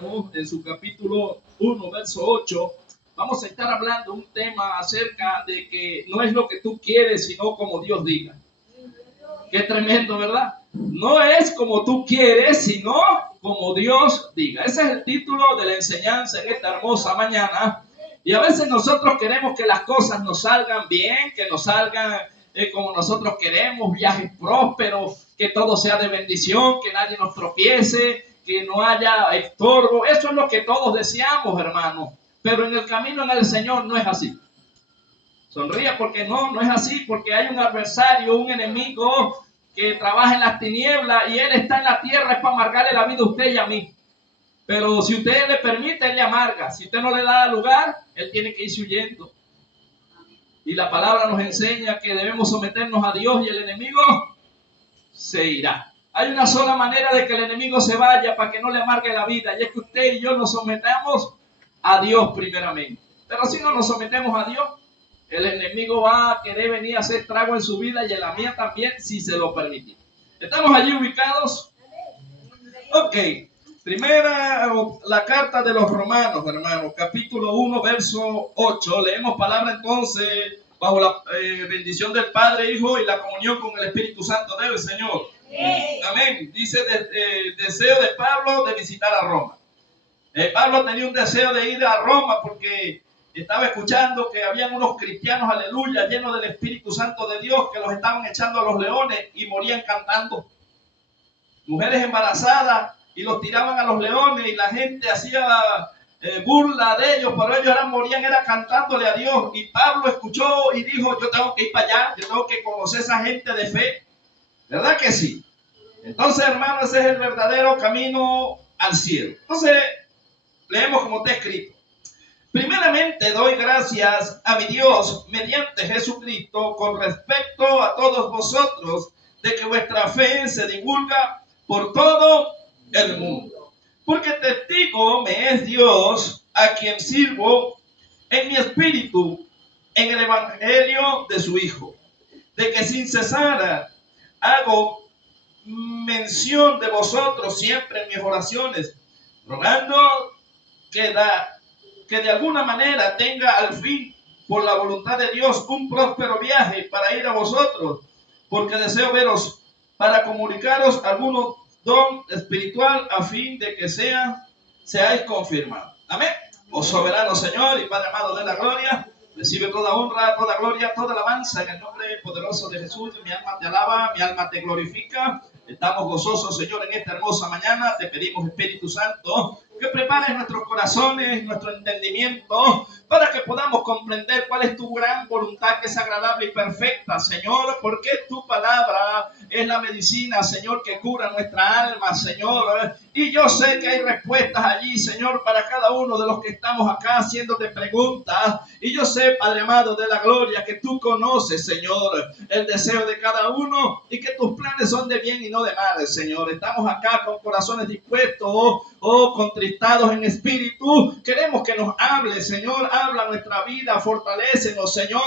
Romanos, en su capítulo 1, verso 8, vamos a estar hablando un tema acerca de que no es lo que tú quieres, sino como Dios diga. Qué tremendo, ¿verdad? No es como tú quieres, sino como Dios diga. Ese es el título de la enseñanza en esta hermosa mañana. Y a veces nosotros queremos que las cosas nos salgan bien, que nos salgan como nosotros queremos, viajes prósperos, que todo sea de bendición, que nadie nos tropiece, que no haya estorbo. Eso es lo que todos deseamos, hermano. Pero en el camino en el Señor no es así. Sonría porque no es así, porque hay un adversario, un enemigo que trabaja en las tinieblas y él está en la tierra es para amargarle la vida a usted y a mí. Pero si usted le permite, él le amarga. Si usted no le da lugar, él tiene que irse huyendo. Y la palabra nos enseña que debemos someternos a Dios y el enemigo se irá. Hay una sola manera de que el enemigo se vaya para que no le amargue la vida, y es que usted y yo nos sometamos a Dios primeramente. Pero si no nos sometemos a Dios, el enemigo va a querer venir a hacer trago en su vida y en la mía también, si se lo permite. ¿Estamos allí ubicados? Ok. Primera, la carta de los Romanos, hermanos, capítulo 1, verso 8. Leemos palabra entonces bajo la bendición del Padre, Hijo y la comunión con el Espíritu Santo del Señor. Amén. Dice deseo de Pablo de visitar a Roma. Pablo tenía un deseo de ir a Roma porque estaba escuchando que habían unos cristianos, aleluya, llenos del Espíritu Santo de Dios, que los estaban echando a los leones y morían cantando. Mujeres embarazadas y los tiraban a los leones y la gente hacía burla de ellos, pero ellos morían cantándole a Dios. Y Pablo escuchó y dijo, yo tengo que ir para allá, yo tengo que conocer a esa gente de fe. ¿Verdad que sí? Entonces, hermano, ese es el verdadero camino al cielo. Entonces, leemos como está escrito. Primeramente doy gracias a mi Dios mediante Jesucristo con respecto a todos vosotros, de que vuestra fe se divulga por todo el mundo. Porque testigo me es Dios, a quien sirvo en mi espíritu, en el evangelio de su Hijo, de que sin cesar hago mención de vosotros siempre en mis oraciones, rogando que de alguna manera tenga al fin, por la voluntad de Dios, un próspero viaje para ir a vosotros, porque deseo veros para comunicaros algún don espiritual a fin de que seáis confirmados. Amén. Oh soberano Señor y Padre amado de la gloria, recibe toda honra, toda gloria, toda alabanza en el nombre poderoso de Jesús. Mi alma te alaba, mi alma te glorifica. Estamos gozosos, Señor, en esta hermosa mañana. Te pedimos, Espíritu Santo, que prepares nuestros corazones, nuestro entendimiento, para que podamos comprender cuál es tu gran voluntad, que es agradable y perfecta, Señor, porque tu palabra es la medicina, Señor, que cura nuestra alma, Señor. Y yo sé que hay respuestas allí, Señor, para cada uno de los que estamos acá haciéndote preguntas. Y yo sé, Padre amado de la gloria, que tú conoces, Señor, el deseo de cada uno y que tus planes son de bien y no de mal, Señor. Estamos acá con corazones dispuestos, contristados en espíritu. Queremos que nos hable, Señor. Habla nuestra vida, fortalécenos, Señor.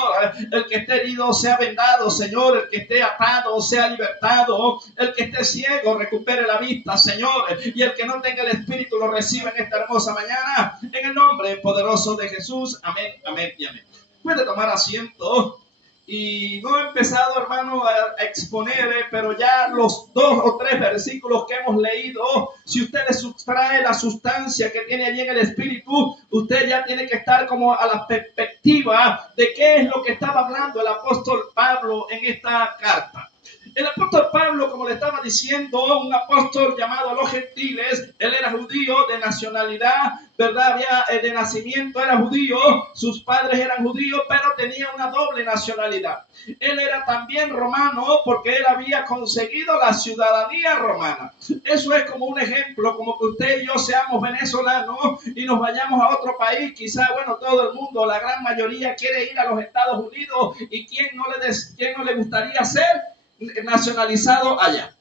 El que esté herido sea vendado, Señor. El que esté atado sea libertado. El que esté ciego recupere la vista, Señor. Y el que no tenga el espíritu lo reciba en esta hermosa mañana, en el nombre poderoso de Jesús. Amén, amén y amén. Puede tomar asiento. Y no he empezado, hermano, a exponer, pero ya los 2 o 3 versículos que hemos leído, si usted le sustrae la sustancia que tiene allí en el espíritu, usted ya tiene que estar como a la perspectiva de qué es lo que estaba hablando el apóstol Pablo en esta carta. El apóstol Pablo, como le estaba diciendo, un apóstol llamado a los gentiles, él era judío de nacionalidad, ¿verdad? De nacimiento era judío, sus padres eran judíos, pero tenía una doble nacionalidad. Él era también romano porque él había conseguido la ciudadanía romana. Eso es como un ejemplo, como que usted y yo seamos venezolanos y nos vayamos a otro país. Quizá, bueno, todo el mundo, la gran mayoría quiere ir a los Estados Unidos, y ¿quién no le gustaría ser nacionalizado allá?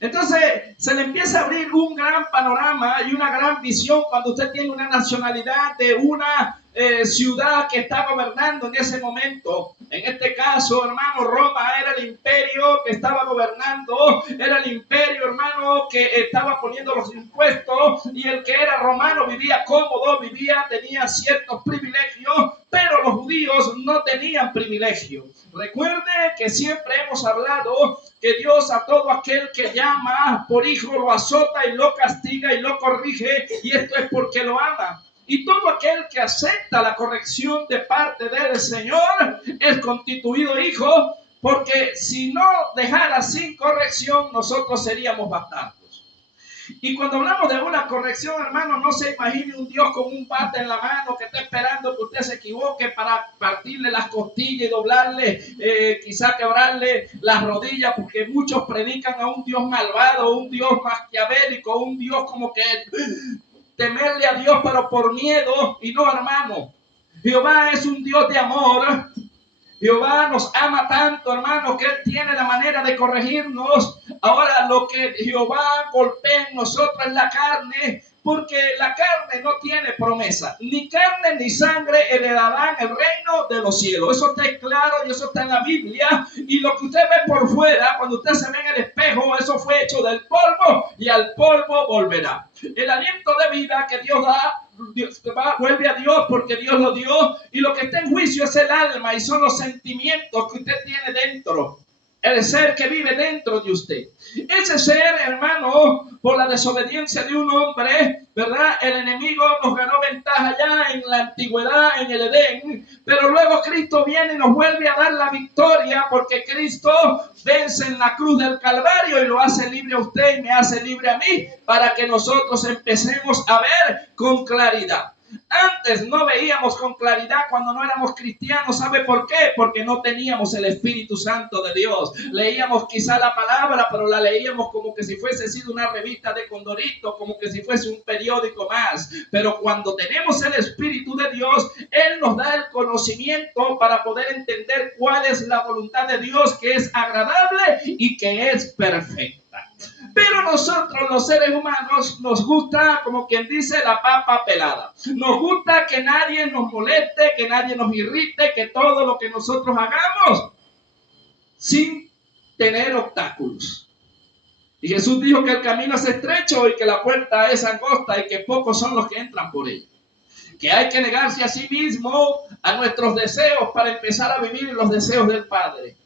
Entonces se le empieza a abrir un gran panorama y una gran visión cuando usted tiene una nacionalidad de una ciudad que está gobernando en ese momento. En este caso, hermano, Roma era el imperio que estaba gobernando, era el imperio, hermano, que estaba poniendo los impuestos, y el que era romano vivía cómodo, tenía ciertos privilegios, pero los judíos no tenían privilegios. Recuerde que siempre hemos hablado que Dios a todo aquel que llama por hijo lo azota y lo castiga y lo corrige, y esto es porque lo ama. Y todo aquel que acepta la corrección de parte del Señor es constituido hijo, porque si no dejara sin corrección, nosotros seríamos bastardos. Y cuando hablamos de una corrección, hermano, no se imagine un Dios con un bate en la mano que está esperando que usted se equivoque para partirle las costillas y doblarle, quizá quebrarle las rodillas, porque muchos predican a un Dios malvado, un Dios maquiavélico, un Dios como que temerle a Dios pero por miedo. Y no, hermano, Jehová es un Dios de amor. Jehová nos ama tanto, hermano, que Él tiene la manera de corregirnos. Ahora, lo que Jehová golpea en nosotros es la carne, porque la carne no tiene promesa. Ni carne ni sangre heredarán el reino de los cielos. Eso está claro y eso está en la Biblia. Y lo que usted ve por fuera, cuando usted se ve en el espejo, eso fue hecho del polvo y al polvo volverá. El aliento de vida que Dios da, vuelve a Dios porque Dios lo dio, y lo que está en juicio es el alma y son los sentimientos que usted tiene dentro, el ser que vive dentro de usted. Ese ser, hermano, por la desobediencia de un hombre, ¿verdad? El enemigo nos ganó ventaja ya en la antigüedad, en el Edén, pero luego Cristo viene y nos vuelve a dar la victoria, porque Cristo vence en la cruz del Calvario y lo hace libre a usted y me hace libre a mí, para que nosotros empecemos a ver con claridad. Antes no veíamos con claridad cuando no éramos cristianos. ¿Sabe por qué? Porque no teníamos el Espíritu Santo de Dios. Leíamos quizá la palabra, pero la leíamos como que si fuese sido una revista de Condorito, como que si fuese un periódico más. Pero cuando tenemos el Espíritu de Dios, Él nos da el conocimiento para poder entender cuál es la voluntad de Dios, que es agradable y que es perfecta. Pero nosotros, los seres humanos, nos gusta, como quien dice, la papa pelada. Nos gusta que nadie nos moleste, que nadie nos irrite, que todo lo que nosotros hagamos sin tener obstáculos. Y Jesús dijo que el camino es estrecho y que la puerta es angosta y que pocos son los que entran por ella. Que hay que negarse a sí mismo, a nuestros deseos, para empezar a vivir los deseos del Padre.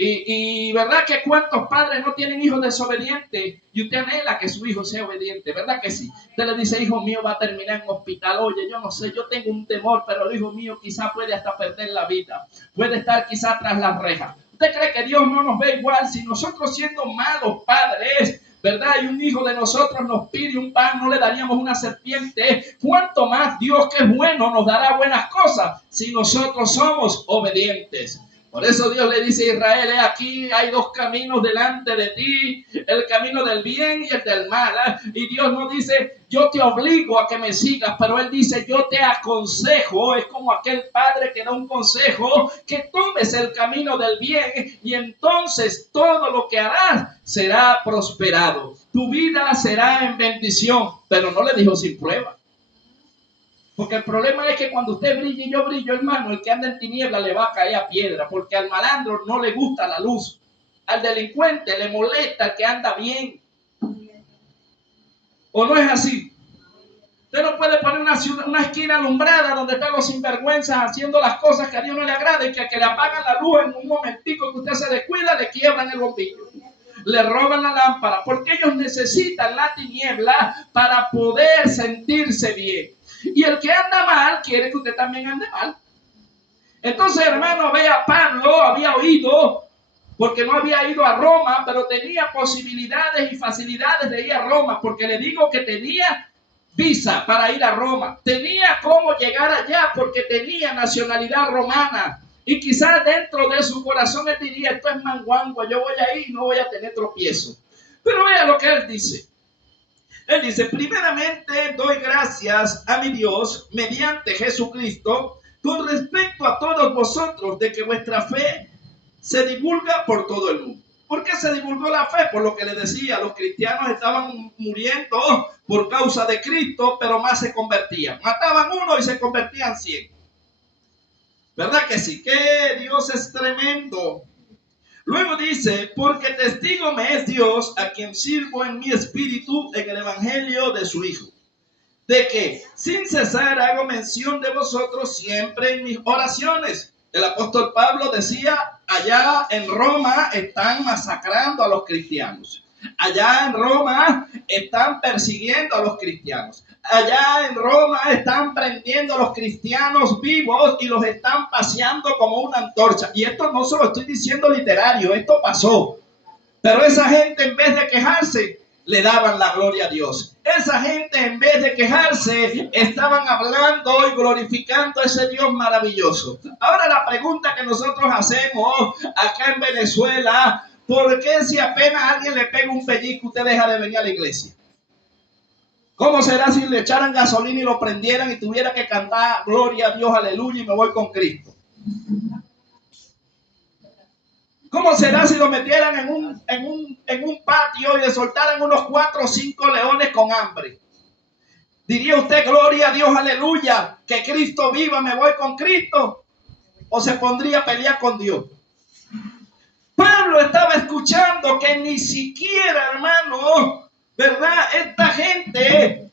Y verdad que cuántos padres no tienen hijos desobedientes, y usted anhela que su hijo sea obediente, ¿verdad que sí? Usted le dice, hijo mío va a terminar en hospital. Oye, yo no sé, yo tengo un temor, pero el hijo mío quizá puede hasta perder la vida, puede estar quizá tras las rejas. ¿Usted cree que Dios no nos ve igual? Si nosotros, siendo malos padres, ¿verdad? Y un hijo de nosotros nos pide un pan, no le daríamos una serpiente. ¿Cuánto más Dios, que es bueno, nos dará buenas cosas si nosotros somos obedientes? Por eso Dios le dice a Israel, aquí hay dos caminos delante de ti, el camino del bien y el del mal. Y Dios no dice, yo te obligo a que me sigas, pero Él dice, yo te aconsejo. Es como aquel padre que da un consejo, que tomes el camino del bien y entonces todo lo que harás será prosperado. Tu vida será en bendición, pero no le dijo sin prueba. Porque el problema es que cuando usted brilla y yo brillo, hermano, el que anda en tiniebla le va a caer a piedra, porque al malandro no le gusta la luz, al delincuente le molesta el que anda bien. ¿O no es así? Usted no puede poner una esquina alumbrada donde están los sinvergüenzas haciendo las cosas que a Dios no le agrada, y que le apagan la luz en un momentico que usted se descuida, le quiebran el bombillo, le roban la lámpara, porque ellos necesitan la tiniebla para poder sentirse bien. Y el que anda mal quiere que usted también ande mal. Entonces, hermano, vea, Pablo había oído, porque no había ido a Roma, pero tenía posibilidades y facilidades de ir a Roma, porque le digo que tenía visa para ir a Roma, tenía cómo llegar allá porque tenía nacionalidad romana. Y quizás dentro de su corazón él diría, esto es manguangua, yo voy ahí y no voy a tener tropiezo. Pero vea lo que él dice. Él dice, primeramente doy gracias a mi Dios mediante Jesucristo con respecto a todos vosotros, de que vuestra fe se divulga por todo el mundo. ¿Por qué se divulgó la fe? Por lo que les decía, los cristianos estaban muriendo por causa de Cristo, pero más se convertían. Mataban uno y se convertían 100. ¿Verdad que sí? Que Dios es tremendo. Luego dice, porque testigo me es Dios, a quien sirvo en mi espíritu en el evangelio de su Hijo, de que sin cesar hago mención de vosotros siempre en mis oraciones. El apóstol Pablo decía, allá en Roma están masacrando a los cristianos. Allá en Roma están persiguiendo a los cristianos. Allá en Roma están prendiendo a los cristianos vivos y los están paseando como una antorcha. Y esto no se lo estoy diciendo literario, esto pasó. Pero esa gente, en vez de quejarse, le daban la gloria a Dios. Esa gente, en vez de quejarse, estaban hablando y glorificando a ese Dios maravilloso. Ahora la pregunta que nosotros hacemos acá en Venezuela, ¿por qué si apenas alguien le pega un pellizco usted deja de venir a la iglesia? ¿Cómo será si le echaran gasolina y lo prendieran y tuviera que cantar gloria a Dios, aleluya, y me voy con Cristo? ¿Cómo será si lo metieran en un patio y le soltaran unos 4 o 5 leones con hambre? ¿Diría usted gloria a Dios, aleluya, que Cristo viva, me voy con Cristo? ¿O se pondría a pelear con Dios? Pablo estaba escuchando que ni siquiera, hermano, ¿verdad? Esta gente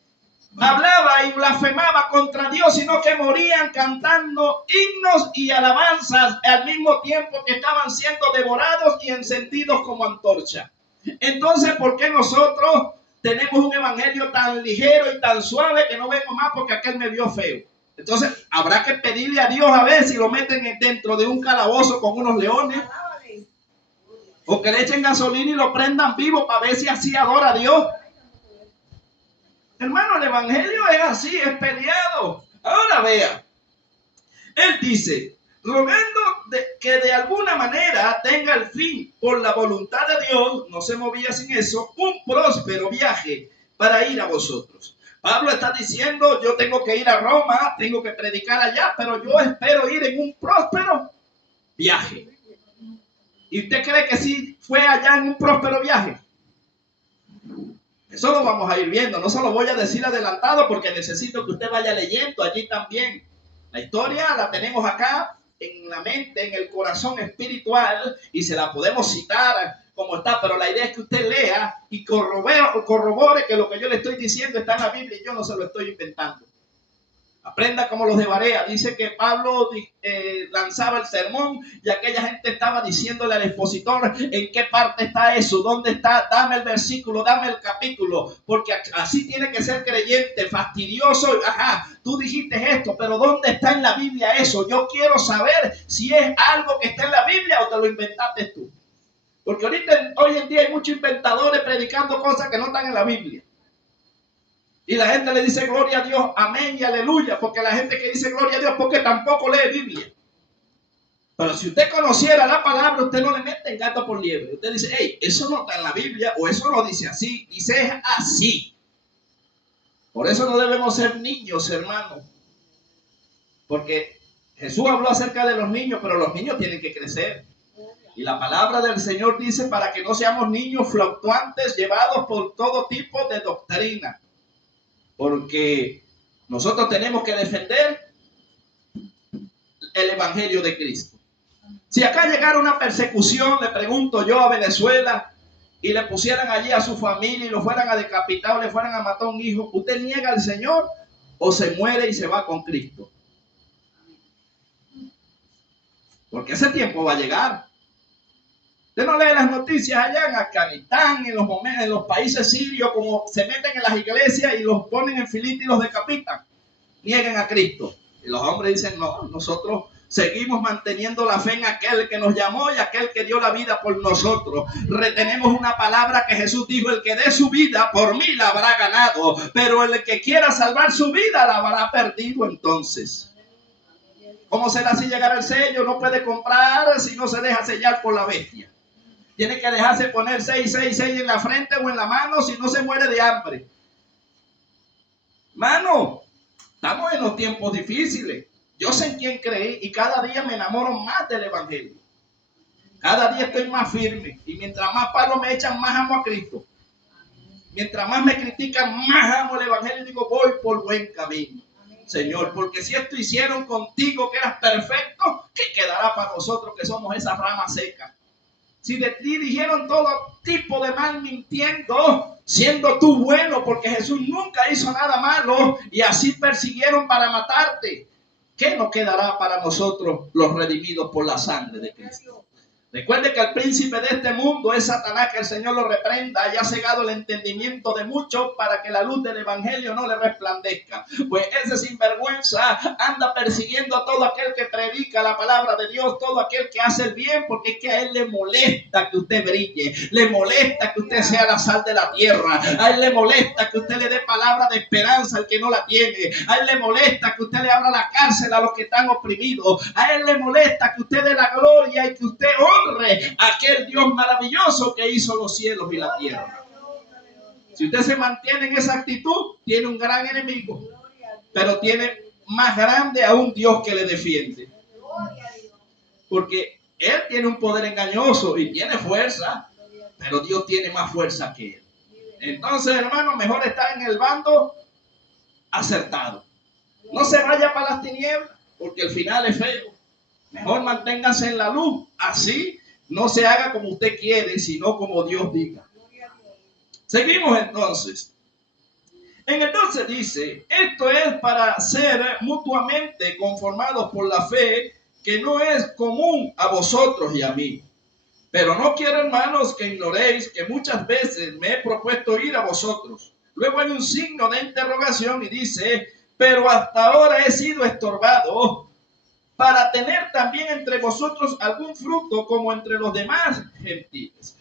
hablaba y blasfemaba contra Dios, sino que morían cantando himnos y alabanzas al mismo tiempo que estaban siendo devorados y encendidos como antorcha. Entonces, ¿por qué nosotros tenemos un evangelio tan ligero y tan suave que no vengo más porque aquel me vio feo? Entonces, habrá que pedirle a Dios a ver si lo meten dentro de un calabozo con unos leones, o que le echen gasolina y lo prendan vivo para ver si así adora a Dios. Hermano, el evangelio es así, es peleado. Ahora vea, él dice, rogando que de alguna manera tenga el fin por la voluntad de Dios, no se movía sin eso, un próspero viaje para ir a vosotros. Pablo está diciendo, yo tengo que ir a Roma, tengo que predicar allá, pero yo espero ir en un próspero viaje. ¿Y usted cree que sí fue allá en un próspero viaje? Eso lo vamos a ir viendo, no se lo voy a decir adelantado porque necesito que usted vaya leyendo allí también. La historia la tenemos acá en la mente, en el corazón espiritual, y se la podemos citar como está, pero la idea es que usted lea y corrobore que lo que yo le estoy diciendo está en la Biblia y yo no se lo estoy inventando. Aprenda como los de Barea. Dice que Pablo lanzaba el sermón y aquella gente estaba diciéndole al expositor en qué parte está eso, dónde está, dame el versículo, dame el capítulo, porque así tiene que ser creyente, fastidioso. Ajá, tú dijiste esto, pero ¿dónde está en la Biblia eso? Yo quiero saber si es algo que está en la Biblia o te lo inventaste tú. Porque hoy en día hay muchos inventadores predicando cosas que no están en la Biblia. Y la gente le dice gloria a Dios, amén y aleluya, porque la gente que dice gloria a Dios porque tampoco lee Biblia. Pero si usted conociera la palabra, usted no le mete en gato por liebre. Usted dice, hey, eso no está en la Biblia o eso no dice así, dice así. Por eso no debemos ser niños, hermano. Porque Jesús habló acerca de los niños, pero los niños tienen que crecer. Y la palabra del Señor dice para que no seamos niños fluctuantes llevados por todo tipo de doctrina. Porque nosotros tenemos que defender el evangelio de Cristo. Si acá llegara una persecución, le pregunto yo a Venezuela, y le pusieran allí a su familia y lo fueran a decapitar o le fueran a matar a un hijo, ¿usted niega al Señor o se muere y se va con Cristo? Porque ese tiempo va a llegar. Usted no lee las noticias allá en Afganistán, en los países sirios, como se meten en las iglesias y los ponen en filita y los decapitan. Nieguen a Cristo. Y los hombres dicen, no, nosotros seguimos manteniendo la fe en aquel que nos llamó y aquel que dio la vida por nosotros. Retenemos una palabra que Jesús dijo, el que dé su vida por mí la habrá ganado, pero el que quiera salvar su vida la habrá perdido entonces. ¿Cómo será si llegara el sello? No puede comprar si no se deja sellar por la bestia. Tiene que dejarse poner 666 en la frente o en la mano, si no se muere de hambre. Mano, estamos en los tiempos difíciles. Yo sé en quién creí y cada día me enamoro más del evangelio. Cada día estoy más firme. Y mientras más palos me echan, más amo a Cristo. Mientras más me critican, más amo el evangelio y digo, voy por buen camino. Señor, porque si esto hicieron contigo que eras perfecto, ¿qué quedará para nosotros que somos esa rama seca? Si de ti dijeron todo tipo de mal mintiendo, siendo tú bueno, porque Jesús nunca hizo nada malo y así persiguieron para matarte, ¿qué nos quedará para nosotros los redimidos por la sangre de Cristo? Recuerde que el príncipe de este mundo es Satanás, que el Señor lo reprenda, y ha cegado el entendimiento de muchos para que la luz del evangelio no le resplandezca. Pues ese sinvergüenza anda persiguiendo a todo aquel que predica la palabra de Dios, todo aquel que hace el bien, porque es que a él le molesta que usted brille, le molesta que usted sea la sal de la tierra, a él le molesta que usted le dé palabra de esperanza al que no la tiene, a él le molesta que usted le abra la cárcel a los que están oprimidos, a él le molesta que usted dé la gloria y que usted a aquel Dios maravilloso que hizo los cielos y la tierra. Si usted se mantiene en esa actitud, tiene un gran enemigo, pero tiene más grande a un Dios que le defiende. Porque él tiene un poder engañoso y tiene fuerza, pero Dios tiene más fuerza que él. Entonces, hermano, mejor estar en el bando acertado. No se vaya para las tinieblas, porque el final es feo. Mejor manténgase en la luz, así no se haga como usted quiere, sino como Dios diga. Seguimos entonces. En el 12 dice, esto es para ser mutuamente conformados por la fe, que no es común a vosotros y a mí. Pero no quiero, hermanos, que ignoréis que muchas veces me he propuesto ir a vosotros. Luego hay un signo de interrogación y dice, pero hasta ahora he sido estorbado para tener también entre vosotros algún fruto como entre los demás gentiles.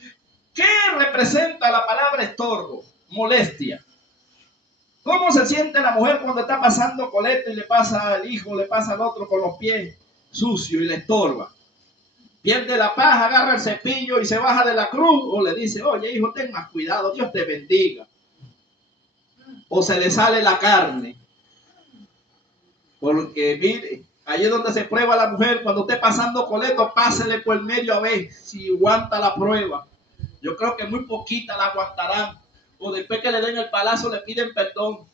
¿Qué representa la palabra estorbo? Molestia. ¿Cómo se siente la mujer cuando está pasando coleta y le pasa al hijo, le pasa al otro con los pies sucios y le estorba? Pierde la paz, agarra el cepillo y se baja de la cruz, o le dice, oye hijo, ten más cuidado, Dios te bendiga. O se le sale la carne. Porque mire, ahí es donde se prueba la mujer. Cuando esté pasando coleto, pásele por el medio a ver si aguanta la prueba. Yo creo que muy poquita la aguantarán. O después que le den el palazo le piden perdón.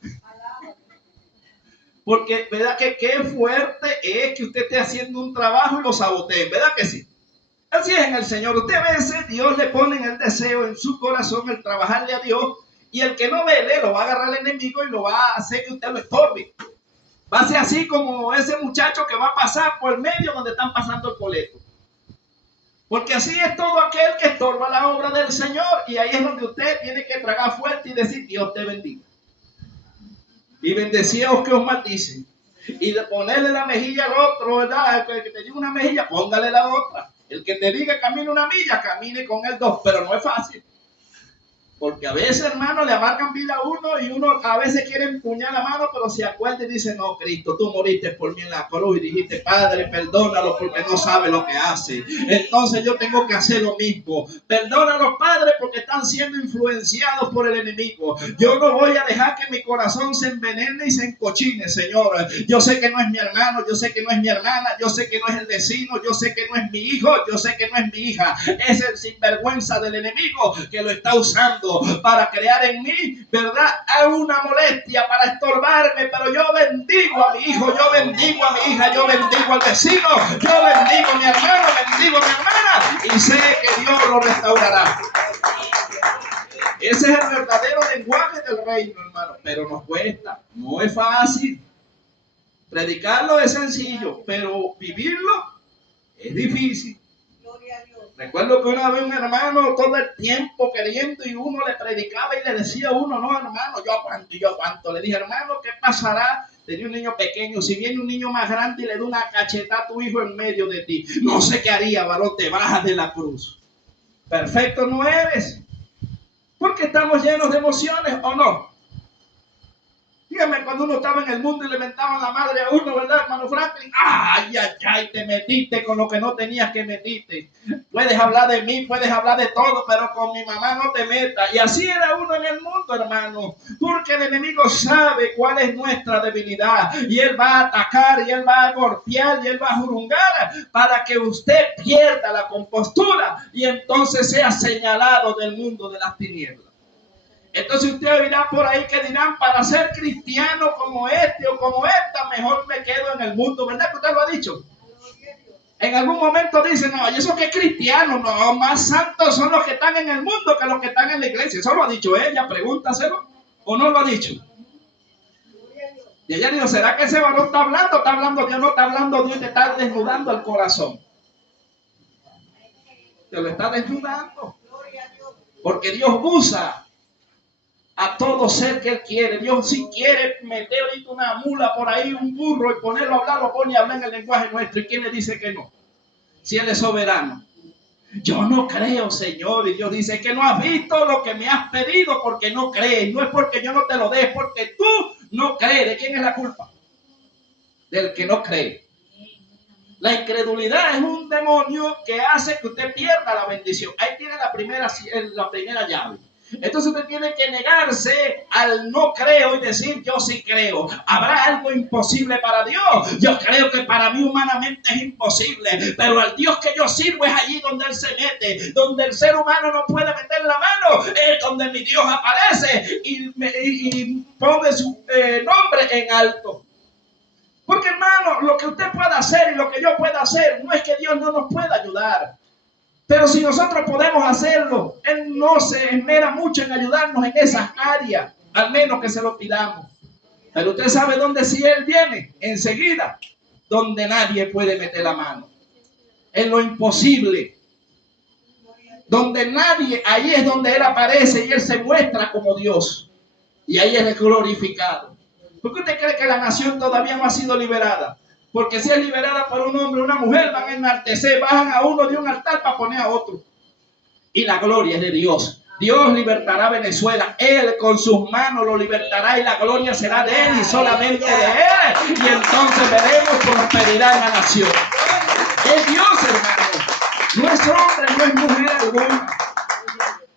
Porque, ¿verdad que qué fuerte es que usted esté haciendo un trabajo y lo saboteen? ¿Verdad que sí? Así es en el Señor. Usted a veces, Dios le pone en el deseo, en su corazón, el trabajarle a Dios. Y el que no vele, lo va a agarrar el enemigo y lo va a hacer que usted lo estorbe. Va a ser así como ese muchacho que va a pasar por el medio donde están pasando el coleto. Porque así es todo aquel que estorba la obra del Señor. Y ahí es donde usted tiene que tragar fuerte y decir, Dios te bendiga. Y bendecíos que os maldicen. Y de ponerle la mejilla al otro, ¿verdad? El que te diga una mejilla, póngale la otra. El que te diga camine una milla, camine con él 2. Pero no es fácil. Porque a veces, hermano, le amargan vida a uno y uno a veces quiere empuñar la mano, pero se acuerda y dice, no, Cristo, tú moriste por mí en la cruz y dijiste, Padre, perdónalo porque no sabe lo que hace. Entonces yo tengo que hacer lo mismo. Perdónalos, Padre, porque están siendo influenciados por el enemigo. Yo no voy a dejar que mi corazón se envenene y se encochine, Señor. Yo sé que no es mi hermano, yo sé que no es mi hermana, yo sé que no es el vecino, yo sé que no es mi hijo, yo sé que no es mi hija. Es el sinvergüenza del enemigo que lo está usando para crear en mí, ¿verdad? Hay una molestia para estorbarme, pero yo bendigo a mi hijo, yo bendigo a mi hija, yo bendigo al vecino, yo bendigo a mi hermano, bendigo a mi hermana y sé que Dios lo restaurará. Ese es el verdadero lenguaje del reino, hermano, pero nos cuesta, no es fácil. Predicarlo es sencillo, pero vivirlo es difícil. Recuerdo que una vez un hermano todo el tiempo queriendo y uno le predicaba y le decía a uno, no hermano, yo aguanto. Le dije, hermano, ¿qué pasará? Tenía un niño pequeño, si viene un niño más grande y le da una cachetada a tu hijo en medio de ti, no sé qué haría, varón, te bajas de la cruz. Perfecto no eres, porque estamos llenos de emociones, ¿o no? Dígame cuando uno estaba en el mundo y le mentaban la madre a uno, ¿verdad, hermano Franklin? Ay, ay, ay, te metiste con lo que no tenías que metiste. Puedes hablar de mí, puedes hablar de todo, pero con mi mamá no te metas. Y así era uno en el mundo, hermano, porque el enemigo sabe cuál es nuestra debilidad y él va a atacar y él va a golpear y él va a jurungar para que usted pierda la compostura y entonces sea señalado del mundo de las tinieblas. Entonces usted oirá por ahí que dirán, para ser cristiano como este o como esta, mejor me quedo en el mundo. ¿Verdad que usted lo ha dicho? En algún momento dice, no, ¿y eso qué cristiano? No, más santos son los que están en el mundo que los que están en la iglesia. Eso lo ha dicho ella, pregúntaselo. ¿O no lo ha dicho? Y ella dijo, ¿será que ese varón está hablando? Está hablando Dios, no está hablando Dios, te está desnudando el corazón. Te lo está desnudando. Porque Dios usa a todo ser que Él quiere. Dios si quiere meter ahorita una mula por ahí, un burro y ponerlo a hablar, lo pone a hablar en el lenguaje nuestro. ¿Y quién le dice que no? Si Él es soberano. Yo no creo, Señor. Y Dios dice que no has visto lo que me has pedido porque no crees. No es porque yo no te lo dé, es porque tú no crees. ¿De quién es la culpa? Del que no cree. La incredulidad es un demonio que hace que usted pierda la bendición. Ahí tiene la primera llave. Entonces usted tiene que negarse al no creo y decir yo sí creo. ¿Habrá algo imposible para Dios? Yo creo que para mí humanamente es imposible, pero al Dios que yo sirvo es allí donde Él se mete, donde el ser humano no puede meter la mano, es donde mi Dios aparece y pone su nombre en alto. Porque hermano, lo que usted pueda hacer y lo que yo pueda hacer, no es que Dios no nos pueda ayudar. Pero si nosotros podemos hacerlo, Él no se esmera mucho en ayudarnos en esas áreas, al menos que se lo pidamos. Pero usted sabe dónde si Él viene, enseguida, donde nadie puede meter la mano. En lo imposible. Donde nadie, ahí es donde Él aparece y Él se muestra como Dios. Y ahí Él es glorificado. ¿Por qué usted cree que la nación todavía no ha sido liberada? Porque si es liberada por un hombre o una mujer, van a enaltecer, bajan a uno de un altar para poner a otro. Y la gloria es de Dios. Dios libertará a Venezuela. Él con sus manos lo libertará y la gloria será de Él y solamente de Él. Y entonces veremos prosperidad en la nación. Es Dios, hermano. No es hombre, no es mujer alguna.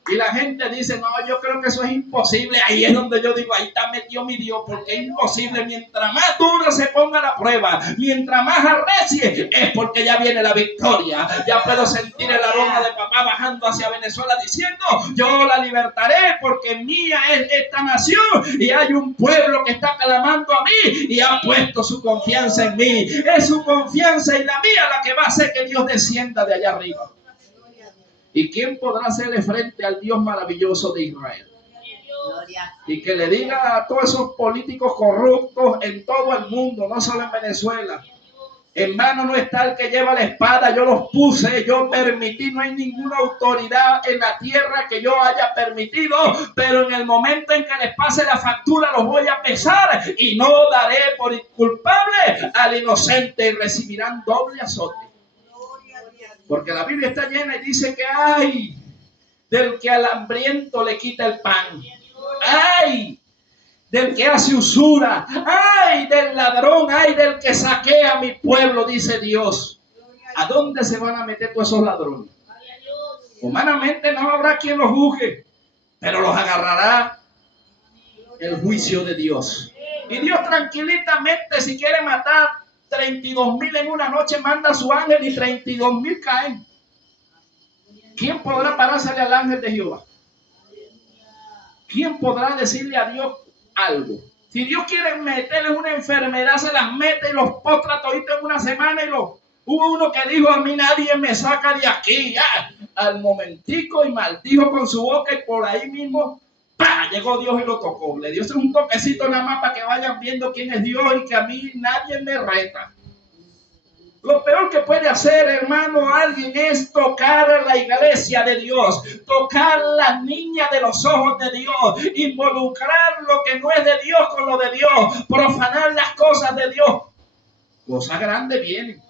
Y la gente dice, no, yo creo que eso es imposible. Ahí es donde yo digo, ahí está metido mi Dios, porque es imposible. Mientras más dura se ponga la prueba, mientras más arrecie, es porque ya viene la victoria. Ya puedo sentir el aroma de papá bajando hacia Venezuela diciendo, yo la libertaré porque mía es esta nación. Y hay un pueblo que está clamando a mí y ha puesto su confianza en mí. Es su confianza y la mía la que va a hacer que Dios descienda de allá arriba. ¿Y quién podrá hacerle frente al Dios maravilloso de Israel? Y que le diga a todos esos políticos corruptos en todo el mundo, no solo en Venezuela. En mano no está el que lleva la espada, yo los puse, yo permití, no hay ninguna autoridad en la tierra que yo haya permitido, pero en el momento en que les pase la factura los voy a pesar y no daré por culpable al inocente y recibirán doble azote. Porque la Biblia está llena y dice que ay del que al hambriento le quita el pan. Ay del que hace usura. Ay del ladrón. Ay del que saquea a mi pueblo, dice Dios. ¿A dónde se van a meter todos esos ladrones? Humanamente no habrá quien los juzgue, pero los agarrará el juicio de Dios. Y Dios tranquilamente, si quiere matar 32,000 en una noche, manda a su ángel y 32,000 caen. ¿Quién podrá parársele al ángel de Jehová? ¿Quién podrá decirle a Dios algo? Si Dios quiere meterle una enfermedad, se las mete y los postra toditos en una semana y hubo uno que dijo, a mí nadie me saca de aquí. Ya, al momentico y maldijo con su boca y por ahí mismo ¡pah! Llegó Dios y lo tocó. Le dio un toquecito nada más para que vayan viendo quién es Dios y que a mí nadie me reta. Lo peor que puede hacer, hermano, alguien es tocar a la iglesia de Dios, tocar la niña de los ojos de Dios, involucrar lo que no es de Dios con lo de Dios, profanar las cosas de Dios. Cosas grandes vienen.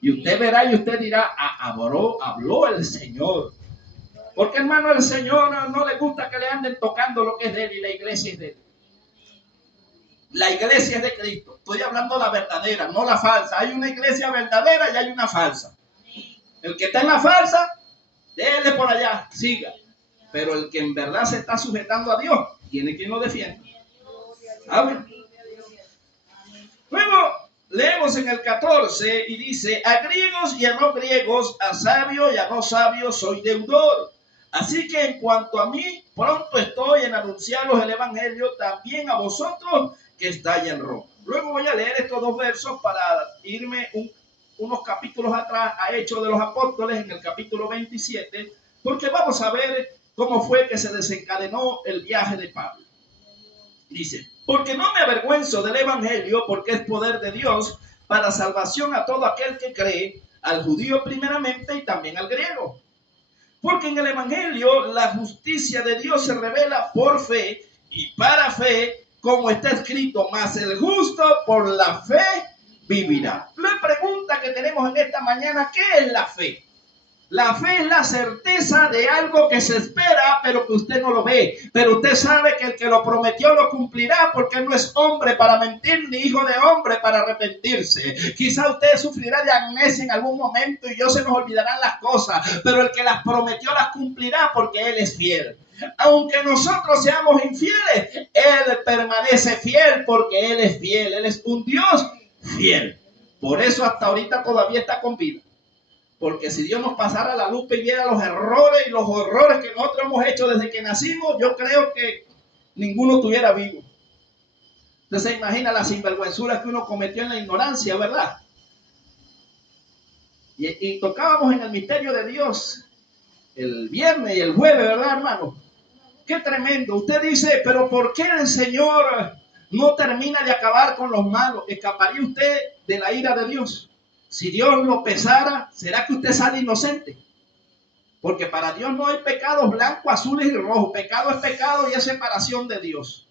Y usted verá y usted dirá, habló el Señor. Porque, hermano, el Señor no le gusta que le anden tocando lo que es de Él y la iglesia es de Él. La iglesia es de Cristo. Estoy hablando la verdadera, no la falsa. Hay una iglesia verdadera y hay una falsa. El que está en la falsa, déle por allá, siga. Pero el que en verdad se está sujetando a Dios, tiene quien lo defienda. Amén. Luego leemos en el 14 y dice: a griegos y a no griegos, a sabios y a no sabios soy deudor. Así que en cuanto a mí, pronto estoy en anunciaros el evangelio también a vosotros que estáis en Roma. Luego voy a leer estos dos versos para irme unos capítulos atrás a Hechos de los Apóstoles, en el capítulo 27, porque vamos a ver cómo fue que se desencadenó el viaje de Pablo. Dice: porque no me avergüenzo del evangelio, porque es poder de Dios para salvación a todo aquel que cree, al judío primeramente y también al griego. Porque en el evangelio la justicia de Dios se revela por fe y para fe, como está escrito: mas el justo por la fe vivirá. La pregunta que tenemos en esta mañana: ¿qué es la fe? La fe es la certeza de algo que se espera, pero que usted no lo ve. Pero usted sabe que el que lo prometió lo cumplirá, porque él no es hombre para mentir, ni hijo de hombre para arrepentirse. Quizá usted sufrirá de amnesia en algún momento y yo se nos olvidarán las cosas, pero el que las prometió las cumplirá, porque él es fiel. Aunque nosotros seamos infieles, él permanece fiel, porque él es fiel. Él es un Dios fiel. Por eso hasta ahorita todavía está con vida. Porque si Dios nos pasara la lupa y viera los errores y los horrores que nosotros hemos hecho desde que nacimos, yo creo que ninguno estuviera vivo. Usted se imagina la sinvergüenzura que uno cometió en la ignorancia, ¿verdad? Y tocábamos en el misterio de Dios el viernes y el jueves, ¿verdad, hermano? Qué tremendo. Usted dice: pero ¿por qué el Señor no termina de acabar con los malos? ¿Escaparía usted de la ira de Dios? Si Dios lo pesara, ¿será que usted sale inocente? Porque para Dios no hay pecados blancos, azules y rojos. Pecado es pecado y es separación de Dios.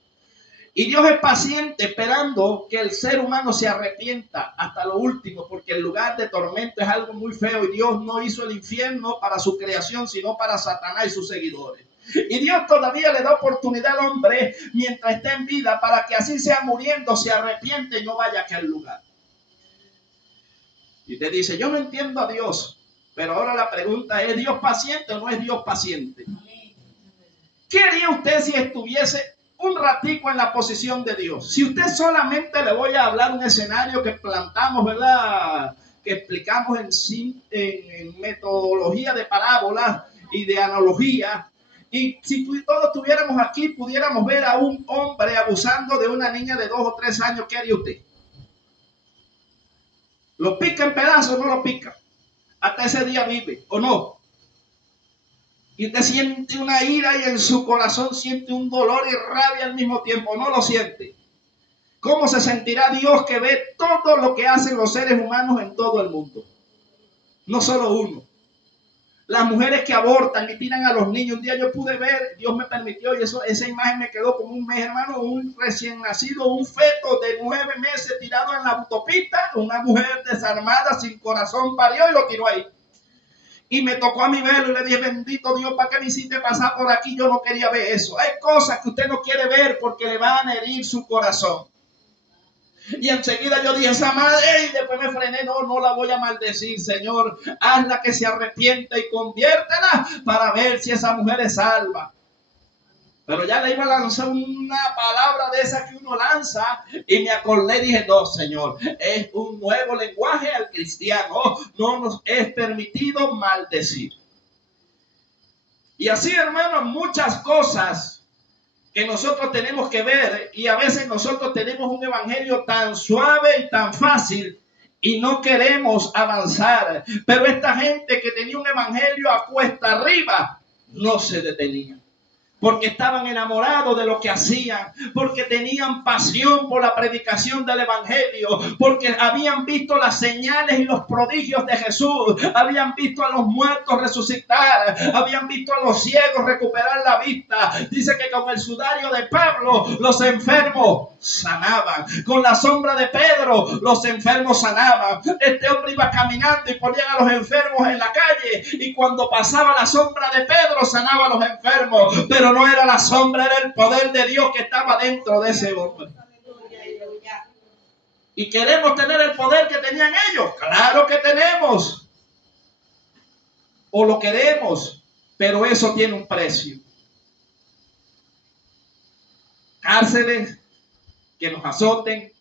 Y Dios es paciente esperando que el ser humano se arrepienta hasta lo último, porque el lugar de tormento es algo muy feo y Dios no hizo el infierno para su creación, sino para Satanás y sus seguidores. Y Dios todavía le da oportunidad al hombre mientras está en vida, para que así sea muriendo, se arrepiente y no vaya a aquel lugar. Y usted dice: yo no entiendo a Dios. Pero ahora la pregunta es: ¿Dios paciente o no es Dios paciente? ¿Qué haría usted si estuviese un ratico en la posición de Dios? Si usted solamente, le voy a hablar un escenario que plantamos, ¿verdad? Que explicamos en metodología de parábolas y de analogía. Y si todos estuviéramos aquí, pudiéramos ver a un hombre abusando de una niña de 2 o 3 años, ¿qué haría usted? ¿Lo pica en pedazos o no lo pica? Hasta ese día vive, ¿o no? Y usted siente una ira y en su corazón siente un dolor y rabia al mismo tiempo, ¿no lo siente? ¿Cómo se sentirá Dios que ve todo lo que hacen los seres humanos en todo el mundo? No solo uno. Las mujeres que abortan y tiran a los niños. Un día yo pude ver, Dios me permitió, y esa imagen me quedó como un mes, hermano, un recién nacido, un feto de 9 meses tirado en la autopista. Una mujer desarmada, sin corazón, parió y lo tiró ahí. Y me tocó a mí verlo y le dije: bendito Dios, ¿para qué me hiciste pasar por aquí? Yo no quería ver eso. Hay cosas que usted no quiere ver porque le van a herir su corazón. Y enseguida yo dije: esa madre, y después me frené: no la voy a maldecir, Señor, hazla que se arrepienta y conviértela para ver si esa mujer es salva. Pero ya le iba a lanzar una palabra de esas que uno lanza, y me acordé, dije: no, Señor, es un nuevo lenguaje al cristiano, no nos es permitido maldecir. Y así, hermano, muchas cosas que nosotros tenemos que ver, y a veces nosotros tenemos un evangelio tan suave y tan fácil y no queremos avanzar. Pero esta gente que tenía un evangelio a cuesta arriba no se detenía, porque estaban enamorados de lo que hacían, porque tenían pasión por la predicación del evangelio, porque habían visto las señales y los prodigios de Jesús, habían visto a los muertos resucitar, habían visto a los ciegos recuperar la vista. Dice que con el sudario de Pablo los enfermos sanaban, con la sombra de Pedro los enfermos sanaban. Este hombre iba caminando y ponían a los enfermos en la calle, y cuando pasaba la sombra de Pedro sanaba a los enfermos. Pero no era la sombra, era el poder de Dios que estaba dentro de ese hombre. ¿Y queremos tener el poder que tenían ellos? Claro que tenemos. O lo queremos, pero eso tiene un precio. Cárceles, que nos azoten.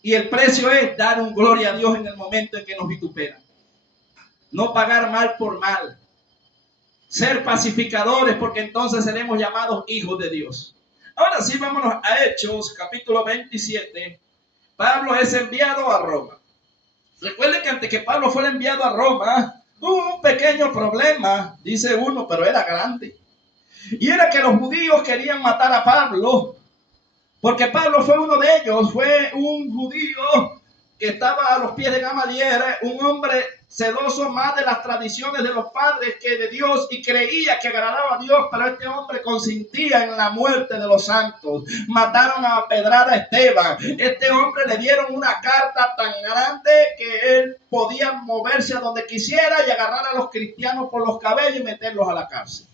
Y el precio es dar un gloria a Dios en el momento en que nos vituperan. No pagar mal por mal. Ser pacificadores, porque entonces seremos llamados hijos de Dios. Ahora sí, vámonos a Hechos, capítulo 27. Pablo es enviado a Roma. Recuerden que antes que Pablo fuera enviado a Roma, hubo un pequeño problema, dice uno, pero era grande. Y era que los judíos querían matar a Pablo, porque Pablo fue uno de ellos, fue un judío que estaba a los pies de Gamaliel, un hombre celoso más de las tradiciones de los padres que de Dios, y creía que agradaba a Dios, pero este hombre consentía en la muerte de los santos. Mataron a pedrar a Esteban. Este hombre le dieron una carta tan grande que él podía moverse a donde quisiera y agarrar a los cristianos por los cabellos y meterlos a la cárcel.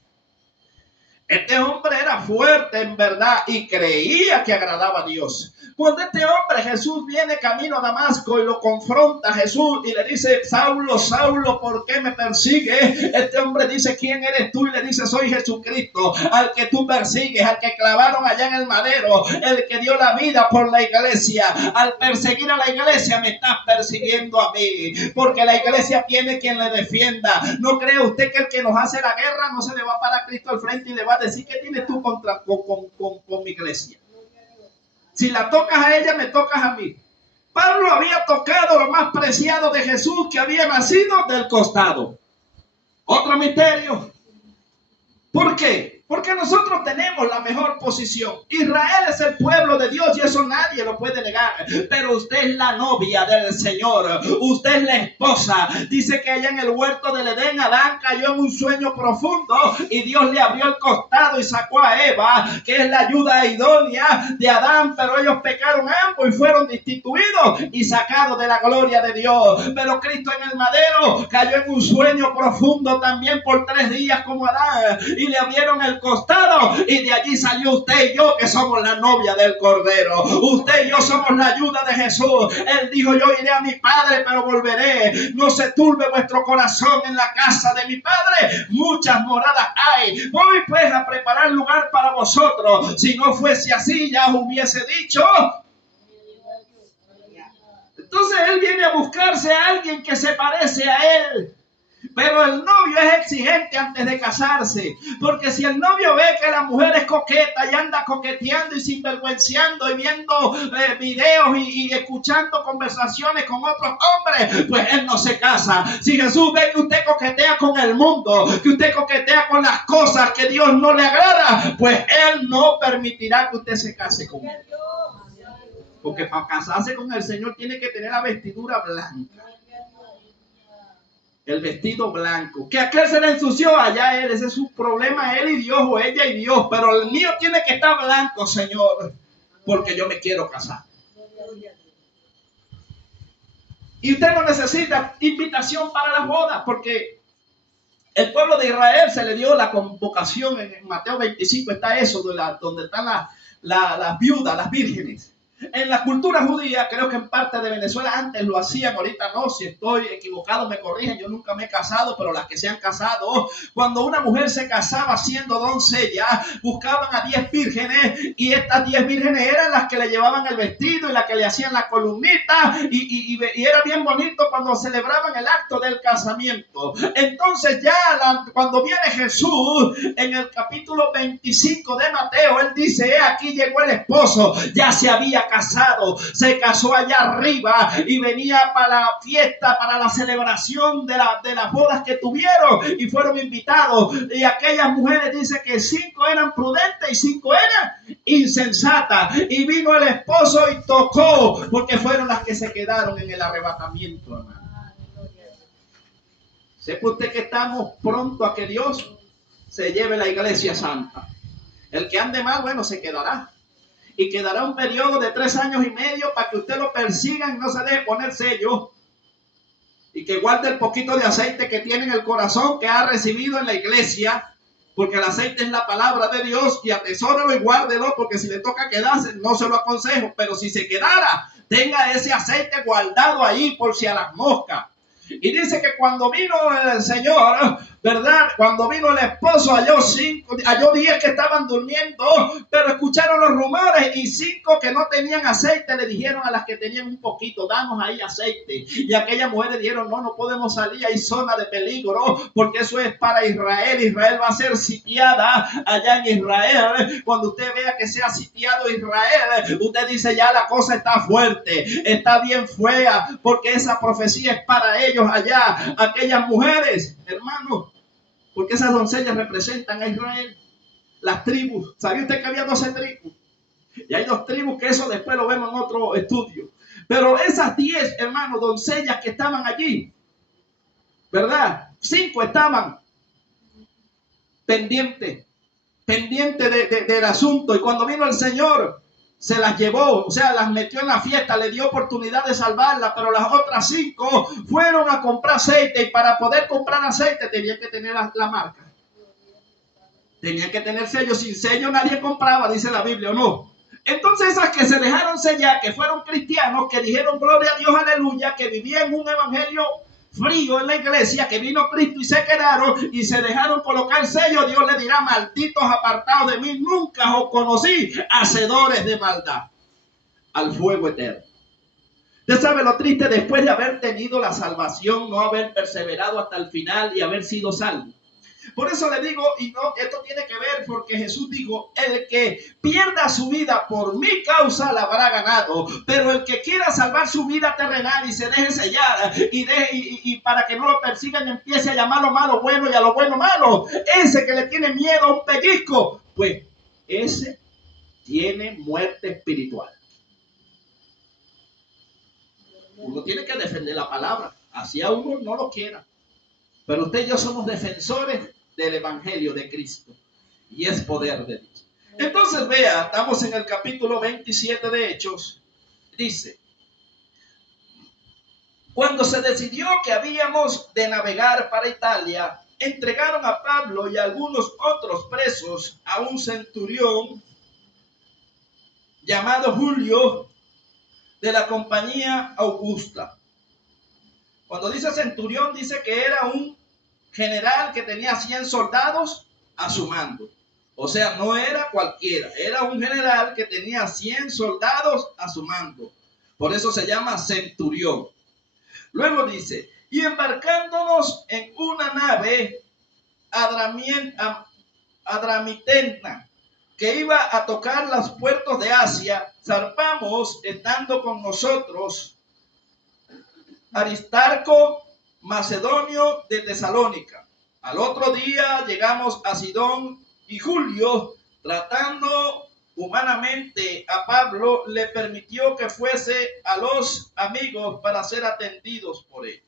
Este hombre era fuerte en verdad y creía que agradaba a Dios. Cuando este hombre, Jesús, viene camino a Damasco y lo confronta a Jesús y le dice: Saulo, Saulo, ¿por qué me persigues? Este hombre dice: ¿quién eres tú? Y le dice: soy Jesucristo, al que tú persigues, al que clavaron allá en el madero, el que dio la vida por la iglesia. Al perseguir a la iglesia me estás persiguiendo a mí, porque la iglesia tiene quien le defienda. ¿No cree usted que el que nos hace la guerra no se le va a parar a Cristo al frente y le va a decir: ¿qué tienes tú con mi iglesia? Si la tocas a ella, me tocas a mí. Pablo había tocado lo más preciado de Jesús, que había nacido del costado. Otro misterio. ¿Por qué? Porque nosotros tenemos la mejor posición. Israel es el pueblo de Dios y eso nadie lo puede negar. Pero usted es la novia del Señor. Usted es la esposa. Dice que allá en el huerto del Edén, Adán cayó en un sueño profundo y Dios le abrió el costado y sacó a Eva, que es la ayuda idónea de Adán. Pero ellos pecaron ambos y fueron destituidos y sacados de la gloria de Dios. Pero Cristo en el madero cayó en un sueño profundo también por 3 días como Adán, y le abrieron el costado y de allí salió usted y yo, que somos la novia del Cordero. Usted y yo somos la ayuda de Jesús. Él dijo: yo iré a mi Padre, pero volveré. No se turbe vuestro corazón, en la casa de mi Padre muchas moradas hay. Voy pues a preparar lugar para vosotros. Si no fuese así, ya os hubiese dicho. Entonces él viene a buscarse a alguien que se parece a él. Pero el novio es exigente antes de casarse, porque si el novio ve que la mujer es coqueta y anda coqueteando y sinvergüenciando y viendo videos y escuchando conversaciones con otros hombres, pues él no se casa. Si Jesús ve que usted coquetea con el mundo, que usted coquetea con las cosas que Dios no le agrada, pues él no permitirá que usted se case con él. Porque para casarse con el Señor tiene que tener la vestidura blanca. El vestido blanco. Que aquel se le ensució, allá él. Ese es su problema, él y Dios, o ella y Dios. Pero el mío tiene que estar blanco, Señor, porque yo me quiero casar. Y usted no necesita invitación para las bodas, porque el pueblo de Israel se le dio la convocación. En Mateo 25 está eso, donde están las viudas, las vírgenes. En la cultura judía, creo que en parte de Venezuela antes lo hacían, ahorita no. Si estoy equivocado me corrigen, yo nunca me he casado, pero las que se han casado, cuando una mujer se casaba siendo doncella, buscaban a 10 vírgenes, y estas 10 vírgenes eran las que le llevaban el vestido y las que le hacían la columnita, y era bien bonito cuando celebraban el acto del casamiento. Entonces ya cuando viene Jesús, en el capítulo 25 de Mateo, él dice: he aquí llegó el esposo, ya se había casado, se casó allá arriba y venía para la fiesta, para la celebración de las bodas que tuvieron, y fueron invitados. Y aquellas mujeres, dice que 5 eran prudentes y 5 eran insensatas, y vino el esposo y tocó, porque fueron las que se quedaron en el arrebatamiento, hermano. Sepa usted que estamos pronto a que Dios se lleve la iglesia santa. El que ande mal, bueno, se quedará. Y quedará un periodo de 3 años y medio para que usted lo persiga y no se deje poner sello. Y que guarde el poquito de aceite que tiene en el corazón, que ha recibido en la iglesia. Porque el aceite es la palabra de Dios, y atesóralo y guárdelo, porque si le toca quedarse, no se lo aconsejo. Pero si se quedara, tenga ese aceite guardado ahí por si a las moscas. Y dice que cuando vino el Señor, ¿verdad? Cuando vino el esposo, halló 10 que estaban durmiendo, pero escucharon los rumores y 5 que no tenían aceite le dijeron a las que tenían un poquito, danos ahí aceite. Y aquellas mujeres dijeron, no podemos salir, hay zona de peligro, porque eso es para Israel. Israel va a ser sitiada allá en Israel. Cuando usted vea que sea sitiado Israel, usted dice, ya la cosa está fuerte, está bien fea, porque esa profecía es para ellos allá, aquellas mujeres, hermano, porque esas doncellas representan a Israel, las tribus. ¿Sabía usted que había 12 tribus? Y hay 2 tribus que eso después lo vemos en otro estudio. Pero esas 10, hermanos, doncellas que estaban allí, ¿verdad? 5 estaban pendientes del asunto. Y cuando vino el Señor, se las llevó, o sea, las metió en la fiesta, le dio oportunidad de salvarla, pero las otras 5 fueron a comprar aceite, y para poder comprar aceite tenían que tener la marca. Tenían que tener sello. Sin sello nadie compraba, dice la Biblia, ¿o no? Entonces esas que se dejaron sellar, que fueron cristianos, que dijeron gloria a Dios, aleluya, que vivían un evangelio frío en la iglesia, que vino Cristo y se quedaron y se dejaron colocar sello, Dios le dirá, malditos apartados de mí, nunca os conocí, hacedores de maldad, al fuego eterno. Usted sabe lo triste, después de haber tenido la salvación, no haber perseverado hasta el final y haber sido salvo. Por eso le digo, y no, esto tiene que ver porque Jesús dijo, el que pierda su vida por mi causa la habrá ganado, pero el que quiera salvar su vida terrenal y se deje sellar y para que no lo persigan empiece a llamar lo malo bueno y a lo bueno malo, ese que le tiene miedo a un pellizco, pues ese tiene muerte espiritual. Uno tiene que defender la palabra, así a uno no lo quiera, pero usted y yo somos defensores del evangelio de Cristo y es poder de Dios. Entonces vea, estamos en el capítulo 27 de Hechos. Dice, cuando se decidió que habíamos de navegar para Italia, entregaron a Pablo y a algunos otros presos a un centurión llamado Julio de la compañía Augusta. Cuando dice centurión, dice que era un general que tenía 100 soldados a su mando. O sea, no era cualquiera, era un general que tenía 100 soldados a su mando. Por eso se llama centurión. Luego dice, y embarcándonos en una nave adramitena que iba a tocar los puertos de Asia, zarpamos estando con nosotros Aristarco, macedonio de Tesalónica. Al otro día llegamos a Sidón y Julio, tratando humanamente a Pablo, le permitió que fuese a los amigos para ser atendidos por él.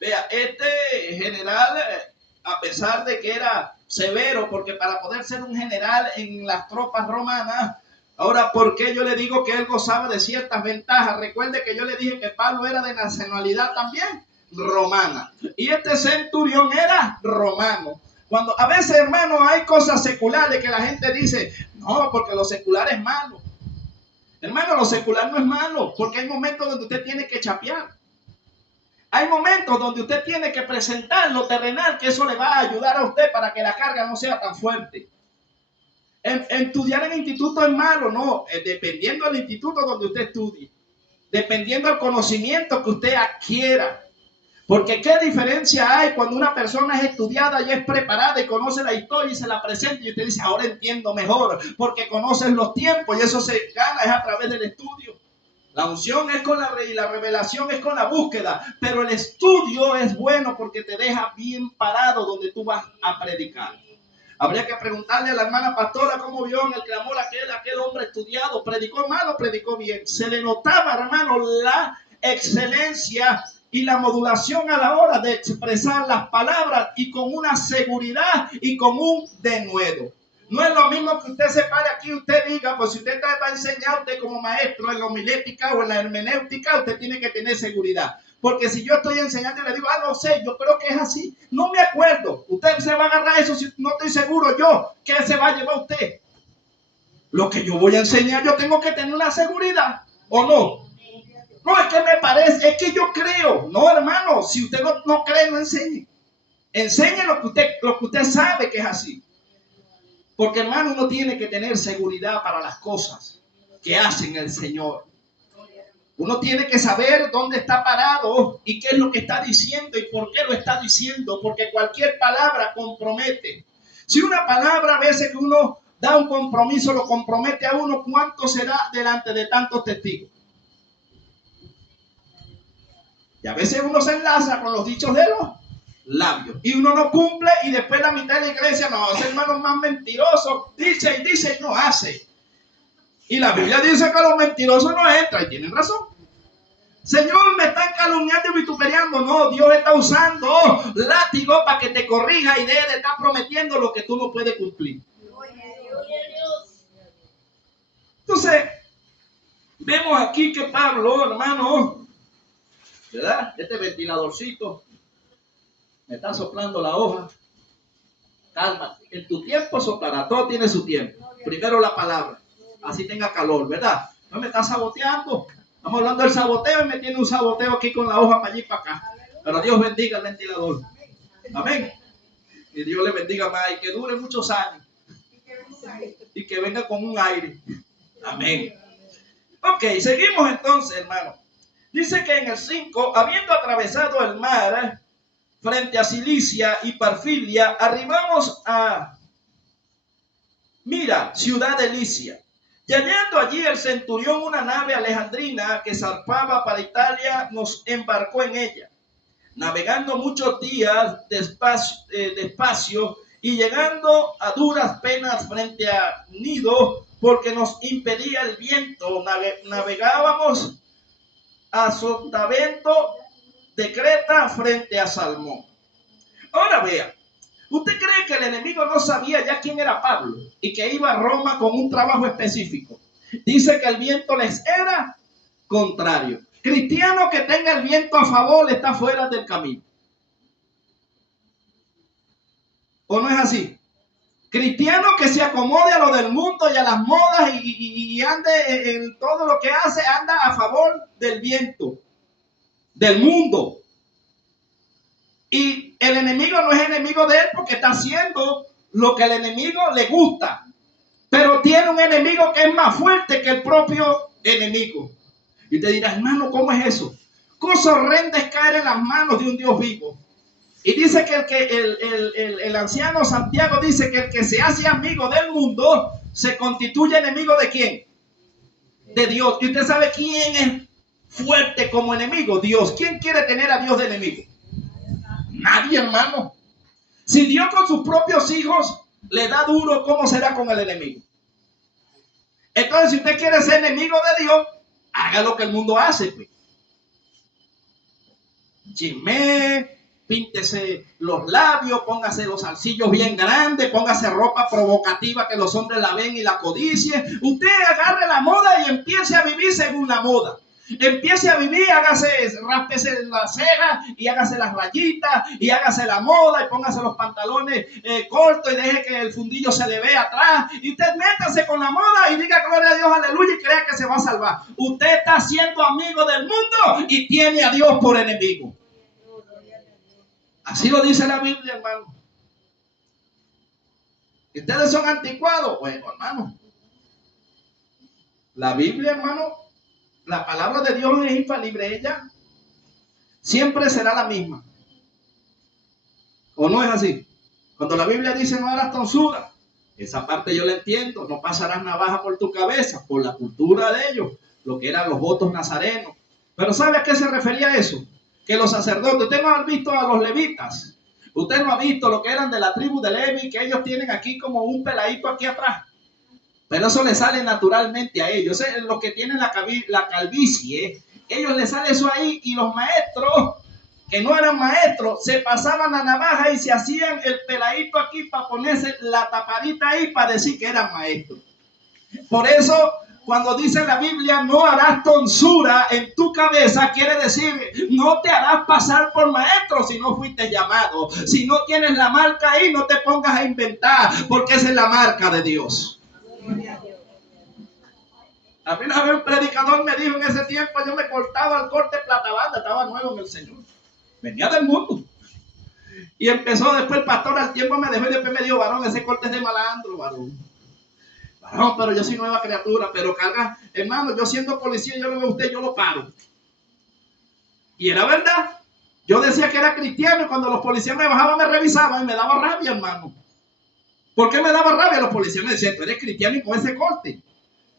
Vea, este general, a pesar de que era severo, porque para poder ser un general en las tropas romanas, ahora, ¿por qué yo le digo que él gozaba de ciertas ventajas? Recuerde que yo le dije que Pablo era de nacionalidad también romana. Y este centurión era romano. Cuando a veces, hermano, hay cosas seculares que la gente dice, no, porque lo secular es malo. Hermano, lo secular no es malo, porque hay momentos donde usted tiene que chapear. Hay momentos donde usted tiene que presentar lo terrenal, que eso le va a ayudar a usted para que la carga no sea tan fuerte. Estudiar en el instituto es malo, no, dependiendo del instituto donde usted estudie, dependiendo del conocimiento que usted adquiera. Porque qué diferencia hay cuando una persona es estudiada y es preparada y conoce la historia y se la presenta y usted dice, ahora entiendo mejor, porque conoces los tiempos y eso se gana es a través del estudio. La unción es con la revelación es con la búsqueda, pero el estudio es bueno porque te deja bien parado donde tú vas a predicar. Habría que preguntarle a la hermana pastora cómo vio en el clamor aquel hombre estudiado, predicó mal o predicó bien. Se le notaba, hermano, la excelencia y la modulación a la hora de expresar las palabras y con una seguridad y con un denuedo. No es lo mismo que usted se pare aquí y usted diga, pues si usted va a enseñar usted como maestro en la homilética o en la hermenéutica, usted tiene que tener seguridad. Porque si yo estoy enseñando y le digo, no sé, yo creo que es así, no me acuerdo. Usted se va a agarrar eso si no estoy seguro yo. ¿Qué se va a llevar usted? Lo que yo voy a enseñar, yo tengo que tener una seguridad, ¿o no? No, es que me parece, es que yo creo. No, hermano, si usted no cree, no enseñe. Enseñe lo que usted sabe que es así. Porque, hermano, uno tiene que tener seguridad para las cosas que hacen el Señor. Uno tiene que saber dónde está parado y qué es lo que está diciendo y por qué lo está diciendo. Porque cualquier palabra compromete. Si una palabra a veces que uno da un compromiso, lo compromete a uno, ¿cuánto será delante de tantos testigos? Y a veces uno se enlaza con los dichos de los labios y uno no cumple y después la mitad de la iglesia, no, ese hermano es más mentiroso, dice y dice y no hace. Y la Biblia dice que los mentirosos no entran y tienen razón. Señor, me están calumniando y vituperiando. No, Dios está usando látigo para que te corrija y deje de estar prometiendo lo que tú no puedes cumplir. Entonces, vemos aquí que Pablo, hermano, ¿verdad? Este ventiladorcito me está soplando la hoja. Calma, en tu tiempo soplará, todo tiene su tiempo. Primero la palabra, así tenga calor, ¿verdad? No me está saboteando. Estamos hablando del saboteo y me tiene un saboteo aquí con la hoja para allí y para acá. Pero Dios bendiga el ventilador. Amén. Y Dios le bendiga más y que dure muchos años. Y que venga con un aire. Amén. Ok, seguimos entonces, hermano. Dice que en el 5, habiendo atravesado el mar frente a Cilicia y Parfilia, arribamos a Mira, ciudad de Licia. Y hallando allí el centurión una nave alejandrina que zarpaba para Italia, nos embarcó en ella, navegando muchos días despacio y llegando a duras penas frente a Nido, porque nos impedía el viento. Navegábamos a Sotavento de Creta frente a Salmón. Ahora vea, ¿usted cree que el enemigo no sabía ya quién era Pablo y que iba a Roma con un trabajo específico? Dice que el viento les era contrario. Cristiano que tenga el viento a favor está fuera del camino. ¿O no es así? Cristiano que se acomode a lo del mundo y a las modas y ande en todo lo que hace, anda a favor del viento, del mundo. Y el enemigo no es enemigo de él porque está haciendo lo que al enemigo le gusta. Pero tiene un enemigo que es más fuerte que el propio enemigo. Y usted dirá, hermano, ¿cómo es eso? Cosa horrenda es caer en las manos de un Dios vivo. Y dice que el anciano Santiago dice que el que se hace amigo del mundo se constituye enemigo ¿de quién? De Dios. Y usted sabe quién es fuerte como enemigo. Dios. ¿Quién quiere tener a Dios de enemigo? Nadie, hermano. Si Dios con sus propios hijos le da duro, ¿cómo será con el enemigo? Entonces, si usted quiere ser enemigo de Dios, haga lo que el mundo hace. Chisme, píntese los labios, póngase los zarcillos bien grandes, póngase ropa provocativa que los hombres la ven y la codicien. Usted agarre la moda y empiece a vivir según la moda. Empiece a vivir, ráspese la ceja y hágase las rayitas y hágase la moda y póngase los pantalones cortos y deje que el fundillo se le vea atrás. Y usted métase con la moda y diga gloria a Dios, aleluya, y crea que se va a salvar. Usted está siendo amigo del mundo y tiene a Dios por enemigo. Así lo dice la Biblia, hermano. ¿Ustedes son anticuados? Bueno, hermano. La Biblia, hermano, la palabra de Dios es infalible. Ella siempre será la misma. ¿O no es así? Cuando la Biblia dice no harás tonsura, esa parte yo la entiendo. No pasarás navaja por tu cabeza, por la cultura de ellos, lo que eran los votos nazarenos. Pero ¿sabe a qué se refería eso? Que los sacerdotes, usted no ha visto a los levitas, usted no ha visto lo que eran de la tribu de Levi, que ellos tienen aquí como un peladito aquí atrás, pero eso les sale naturalmente a ellos. Los que tienen la calvicie, ellos les sale eso ahí, y los maestros que no eran maestros se pasaban la navaja y se hacían el peladito aquí para ponerse la tapadita ahí para decir que eran maestros. Por eso cuando dice la Biblia no harás tonsura en tu cabeza, quiere decir no te harás pasar por maestro si no fuiste llamado. Si no tienes la marca ahí, no te pongas a inventar, porque esa es la marca de Dios. A mí una vez un predicador me dijo en ese tiempo, yo me cortaba el corte platabanda, estaba nuevo en el Señor. Venía del mundo. Y empezó después el pastor al tiempo me dejó y después me dijo, varón, ese corte es de malandro, varón. Varón, pero yo soy nueva criatura, pero carga, hermano, yo siendo policía, yo lo veo a usted, yo lo paro. Y era verdad. Yo decía que era cristiano y cuando los policías me bajaban, me revisaban y me daba rabia, hermano. ¿Por qué me daba rabia? Los policías me decían, tú eres cristiano y con ese corte.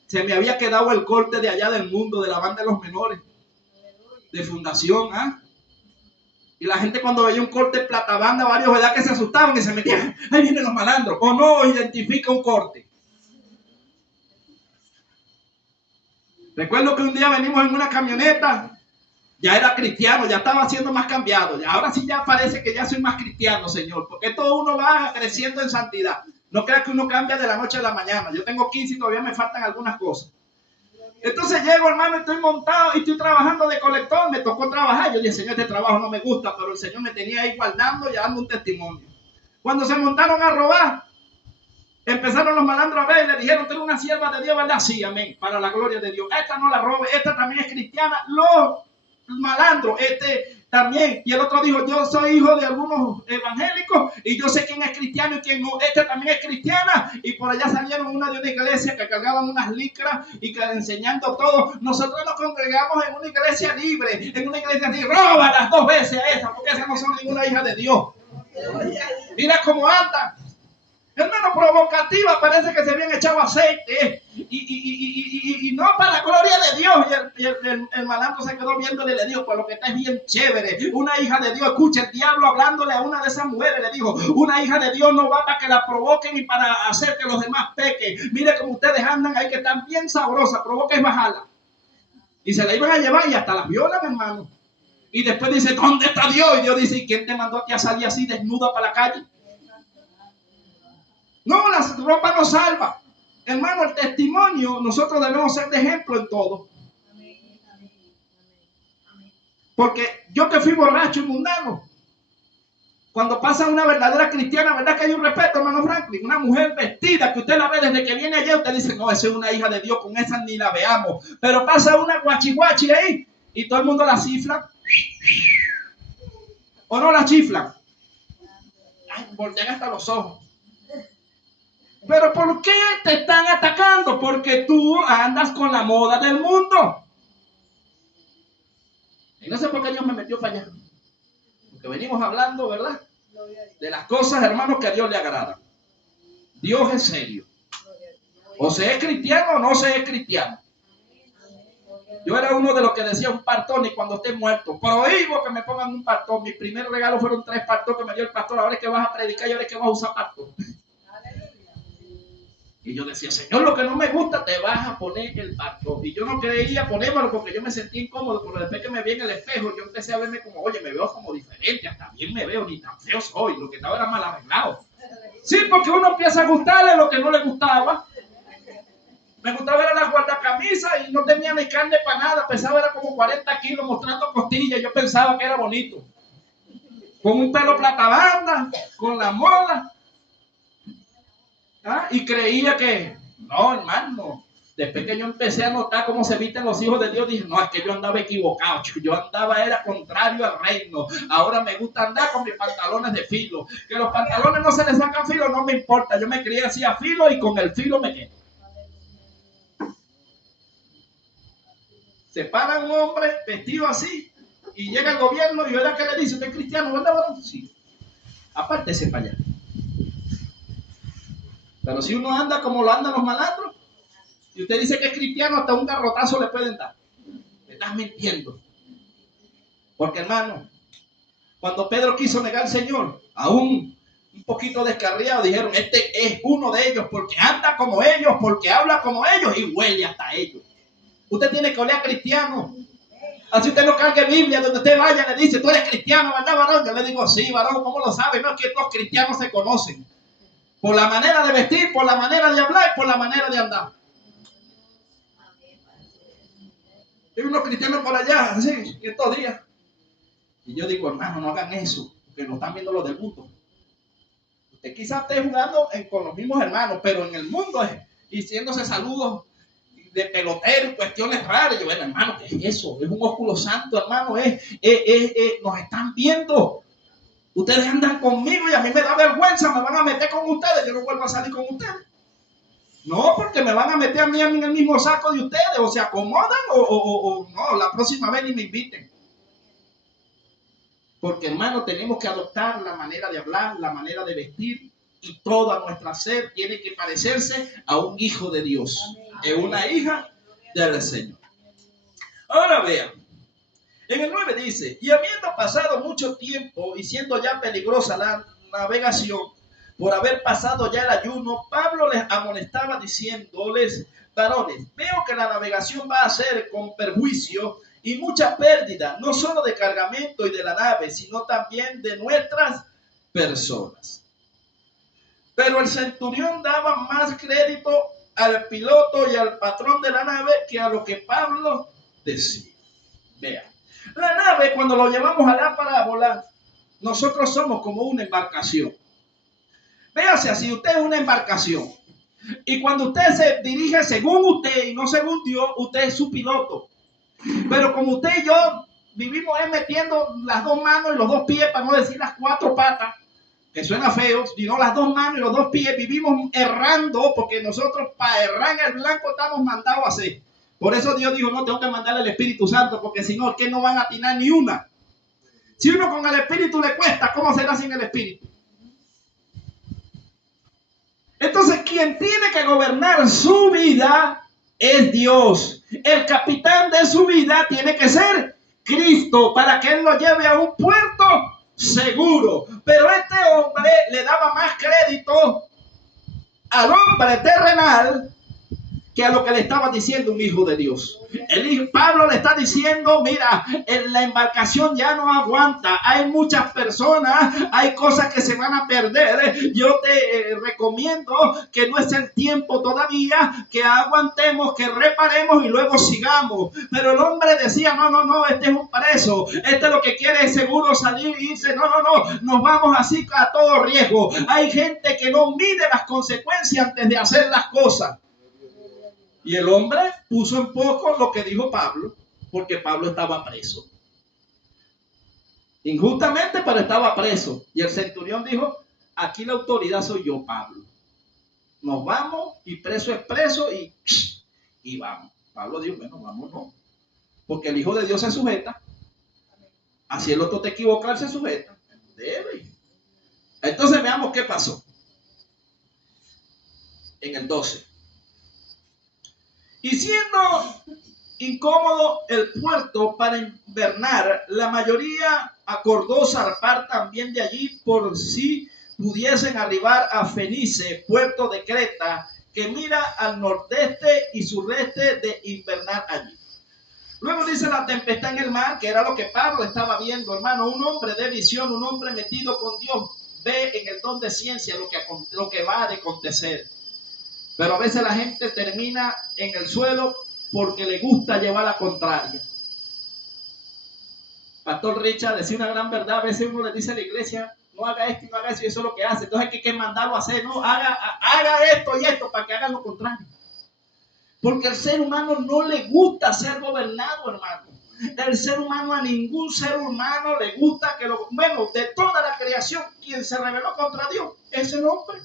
Se me había quedado el corte de allá del mundo, de la banda de los menores, de fundación, ¿ah? Y la gente cuando veía un corte platabanda, varios, ¿verdad? Que se asustaban y se metían, ahí vienen los malandros, o no identifica un corte. Recuerdo que un día venimos en una camioneta, ya era cristiano, ya estaba siendo más cambiado, y ahora sí ya parece que ya soy más cristiano, Señor, porque todo uno va creciendo en santidad. No creas que uno cambia de la noche a la mañana. Yo tengo 15 y todavía me faltan algunas cosas. Entonces llego, hermano, estoy montado y estoy trabajando de colector. Me tocó trabajar. Yo dije, Señor, este trabajo no me gusta, pero el Señor me tenía ahí guardando y dando un testimonio. Cuando se montaron a robar, empezaron los malandros a ver y le dijeron, tú eres una sierva de Dios, ¿verdad? Sí, amén, para la gloria de Dios. Esta no la robe, esta también es cristiana. Los malandros, también. Y el otro dijo, yo soy hijo de algunos evangélicos y yo sé quién es cristiano y quién no. Esta también es cristiana. Y por allá salieron de una iglesia que cargaban unas licras y que enseñando todo. Nosotros nos congregamos en una iglesia libre, en una iglesia así, roba las 2 veces a esa, porque esas no son ninguna hija de Dios. Mira cómo andan. Hermano, provocativa, parece que se habían echado aceite y no para la gloria de Dios. Y el malandro se quedó viéndole y le dijo, pues lo que está es bien chévere. Una hija de Dios, escucha, el diablo hablándole a una de esas mujeres, le dijo, una hija de Dios no va para que la provoquen y para hacer que los demás pequen. Mire como ustedes andan ahí que están bien sabrosas, provoca y bajala. Y se la iban a llevar y hasta las violan, hermano. Y después dice, ¿dónde está Dios? Y Dios dice, ¿y quién te mandó a ti a salir así desnuda para la calle? No, la ropa no salva. Hermano, el testimonio, nosotros debemos ser de ejemplo en todo. Porque yo que fui borracho y mundano, cuando pasa una verdadera cristiana, ¿verdad que hay un respeto, hermano Franklin? Una mujer vestida que usted la ve desde que viene allá, usted dice, no, esa es una hija de Dios, con esa ni la veamos. Pero pasa una guachihuachi ahí y todo el mundo la cifra. ¿O no la chiflan? Ay, voltean hasta los ojos. Pero ¿por qué te están atacando? Porque tú andas con la moda del mundo. Y no sé por qué Dios me metió para allá. Porque venimos hablando, ¿verdad? De las cosas, hermanos, que a Dios le agradan. Dios es serio. O se es cristiano o no se es cristiano. Yo era uno de los que decía un partón y cuando esté muerto, prohíbo que me pongan un partón. Mi primer regalo fueron 3 partón que me dio el pastor. Ahora es que vas a predicar y ahora es que vas a usar partón. Y yo decía, Señor, lo que no me gusta, te vas a poner el partón. Y yo no quería ponérmelo porque yo me sentía incómodo. Pero después que me vi en el espejo, yo empecé a verme como, oye, me veo como diferente. Hasta bien me veo, ni tan feo soy. Lo que estaba era mal arreglado. Sí, porque uno empieza a gustarle lo que no le gustaba. Me gustaba era la guardacamisa y no tenía ni carne para nada. Pesaba era como 40 kilos mostrando costillas. Yo pensaba que era bonito. Con un pelo platabanda, con la moda. ¿Ah? Y creía que, no, hermano, después que yo empecé a notar cómo se visten los hijos de Dios, dije, no, es que yo andaba equivocado, yo andaba, era contrario al reino. Ahora me gusta andar con mis pantalones de filo. Que los pantalones no se les sacan filo, no me importa. Yo me crié así a filo y con el filo me quedo. Se para un hombre vestido así y llega el gobierno y ¿verdad que le dice? ¿Usted es cristiano, verdad, varón? Sí. Apártese para allá. Pero si uno anda como lo andan los malandros, y usted dice que es cristiano, hasta un garrotazo le pueden dar. Me estás mintiendo. Porque, hermano, cuando Pedro quiso negar al Señor, aún un poquito descarriado, dijeron, este es uno de ellos, porque anda como ellos, porque habla como ellos y huele hasta ellos. Usted tiene que oler a cristiano. Así usted no cargue Biblia, donde usted vaya le dice, tú eres cristiano, ¿verdad, varón? Yo le digo, sí, varón, ¿cómo lo sabe? No, es que los cristianos se conocen. Por la manera de vestir, por la manera de hablar y por la manera de andar. Hay unos cristianos por allá, así, estos días. Y yo digo, hermano, no hagan eso, porque no están viendo lo del mundo. Usted quizás esté jugando con los mismos hermanos, pero en el mundo, diciéndose saludos, de pelotero y cuestiones raras. Yo, bueno, hermano, ¿qué es eso? Es un ósculo santo, hermano. Nos están viendo. Ustedes andan conmigo y a mí me da vergüenza. Me van a meter con ustedes. Yo no vuelvo a salir con ustedes. No, porque me van a meter a mí en el mismo saco de ustedes. O se acomodan o no, la próxima vez ni me inviten. Porque, hermano, tenemos que adoptar la manera de hablar, la manera de vestir. Y toda nuestra ser tiene que parecerse a un hijo de Dios. Es una hija del Señor. Ahora vean. En el 9 dice, y habiendo pasado mucho tiempo y siendo ya peligrosa la navegación, por haber pasado ya el ayuno, Pablo les amonestaba diciéndoles, varones, veo que la navegación va a ser con perjuicio y mucha pérdida, no solo de cargamento y de la nave, sino también de nuestras personas. Pero el centurión daba más crédito al piloto y al patrón de la nave que a lo que Pablo decía. Vean, la nave, cuando lo llevamos a la parábola, nosotros somos como una embarcación. Véase así, usted es una embarcación. Y cuando usted se dirige según usted y no según Dios, usted es su piloto. Pero como usted y yo vivimos metiendo las dos manos y los dos pies, para no decir las cuatro patas, que suena feo, sino las dos manos y los dos pies, vivimos errando, porque nosotros para errar en el blanco estamos mandados a hacer. Por eso Dios dijo, no, tengo que mandarle el Espíritu Santo, porque si no, es que no van a atinar ni una. Si uno con el Espíritu le cuesta, ¿cómo será sin el Espíritu? Entonces, quien tiene que gobernar su vida es Dios. El capitán de su vida tiene que ser Cristo, para que Él lo lleve a un puerto seguro. Pero este hombre le daba más crédito al hombre terrenal que a lo que le estaba diciendo un hijo de Dios. Pablo le está diciendo, mira, la embarcación ya no aguanta, hay muchas personas, hay cosas que se van a perder. Yo te recomiendo que no es el tiempo todavía, que aguantemos, que reparemos y luego sigamos. Pero el hombre decía, no, este es un preso, este lo que quiere es seguro salir y irse. No, nos vamos así a todo riesgo. Hay gente que no mide las consecuencias antes de hacer las cosas. Y el hombre puso en poco lo que dijo Pablo, porque Pablo estaba preso. Injustamente, pero estaba preso. Y el centurión dijo, aquí la autoridad soy yo, Pablo. Nos vamos y preso es preso y vamos. Pablo dijo, bueno, vámonos. Porque el Hijo de Dios se sujeta. Así el otro te equivocar se sujeta. Debe. Entonces veamos qué pasó. En el 12. Y siendo incómodo el puerto para invernar, la mayoría acordó zarpar también de allí por si pudiesen arribar a Fenice, puerto de Creta, que mira al nordeste y sureste de invernar allí. Luego dice la tempestad en el mar, que era lo que Pablo estaba viendo, hermano. Un hombre de visión, un hombre metido con Dios, ve en el don de ciencia lo que va a acontecer. Pero a veces la gente termina en el suelo porque le gusta llevar la contraria. Pastor Richard decía una gran verdad. A veces uno le dice a la iglesia, no haga esto y no haga eso, y eso es lo que hace. Entonces hay que mandarlo a hacer. No, haga esto y esto para que hagan lo contrario. Porque el ser humano no le gusta ser gobernado, hermano. El ser humano, a ningún ser humano le gusta de toda la creación, quien se rebeló contra Dios es el hombre.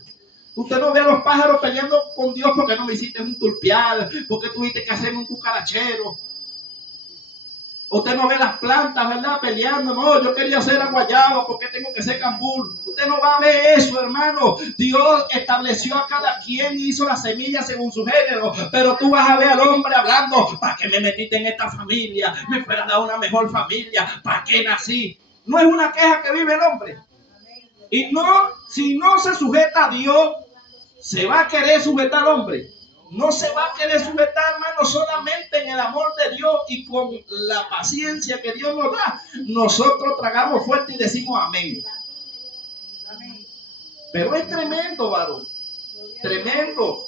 Usted no ve a los pájaros peleando con Dios porque no me hiciste un turpial, porque tuviste que hacerme un cucarachero. Usted no ve las plantas, ¿verdad? Peleando. No, yo quería ser aguayaba, porque tengo que ser cambur. Usted no va a ver eso, hermano. Dios estableció a cada quien y hizo la semilla según su género. Pero tú vas a ver al hombre hablando, ¿para qué me metiste en esta familia? Me fuera a dar una mejor familia. ¿Para qué nací? No es una queja que vive el hombre. Y no, si no se sujeta a Dios, se va a querer sujetar al hombre. No se va a querer sujetar, hermano, solamente en el amor de Dios y con la paciencia que Dios nos da. Nosotros tragamos fuerte y decimos amén. Pero es tremendo, varón. Tremendo.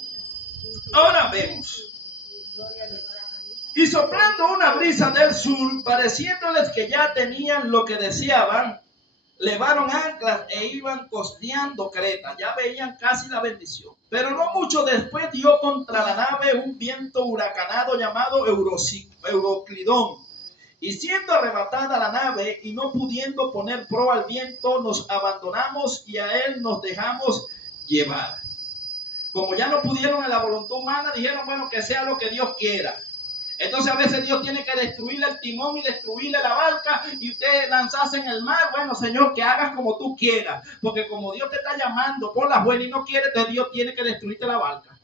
Ahora vemos. Y soplando una brisa del sur, pareciéndoles que ya tenían lo que deseaban, levaron anclas e iban costeando Creta. Ya veían casi la bendición. Pero no mucho después dio contra la nave un viento huracanado llamado Euroclidón. Y siendo arrebatada la nave y no pudiendo poner proa al viento, nos abandonamos y a él nos dejamos llevar. Como ya no pudieron en la voluntad humana, dijeron, bueno, que sea lo que Dios quiera. Entonces a veces Dios tiene que destruirle el timón y destruirle la barca y usted lanzarse en el mar. Bueno, Señor, que hagas como tú quieras. Porque como Dios te está llamando por las buenas y no quiere, entonces Dios tiene que destruirte la barca.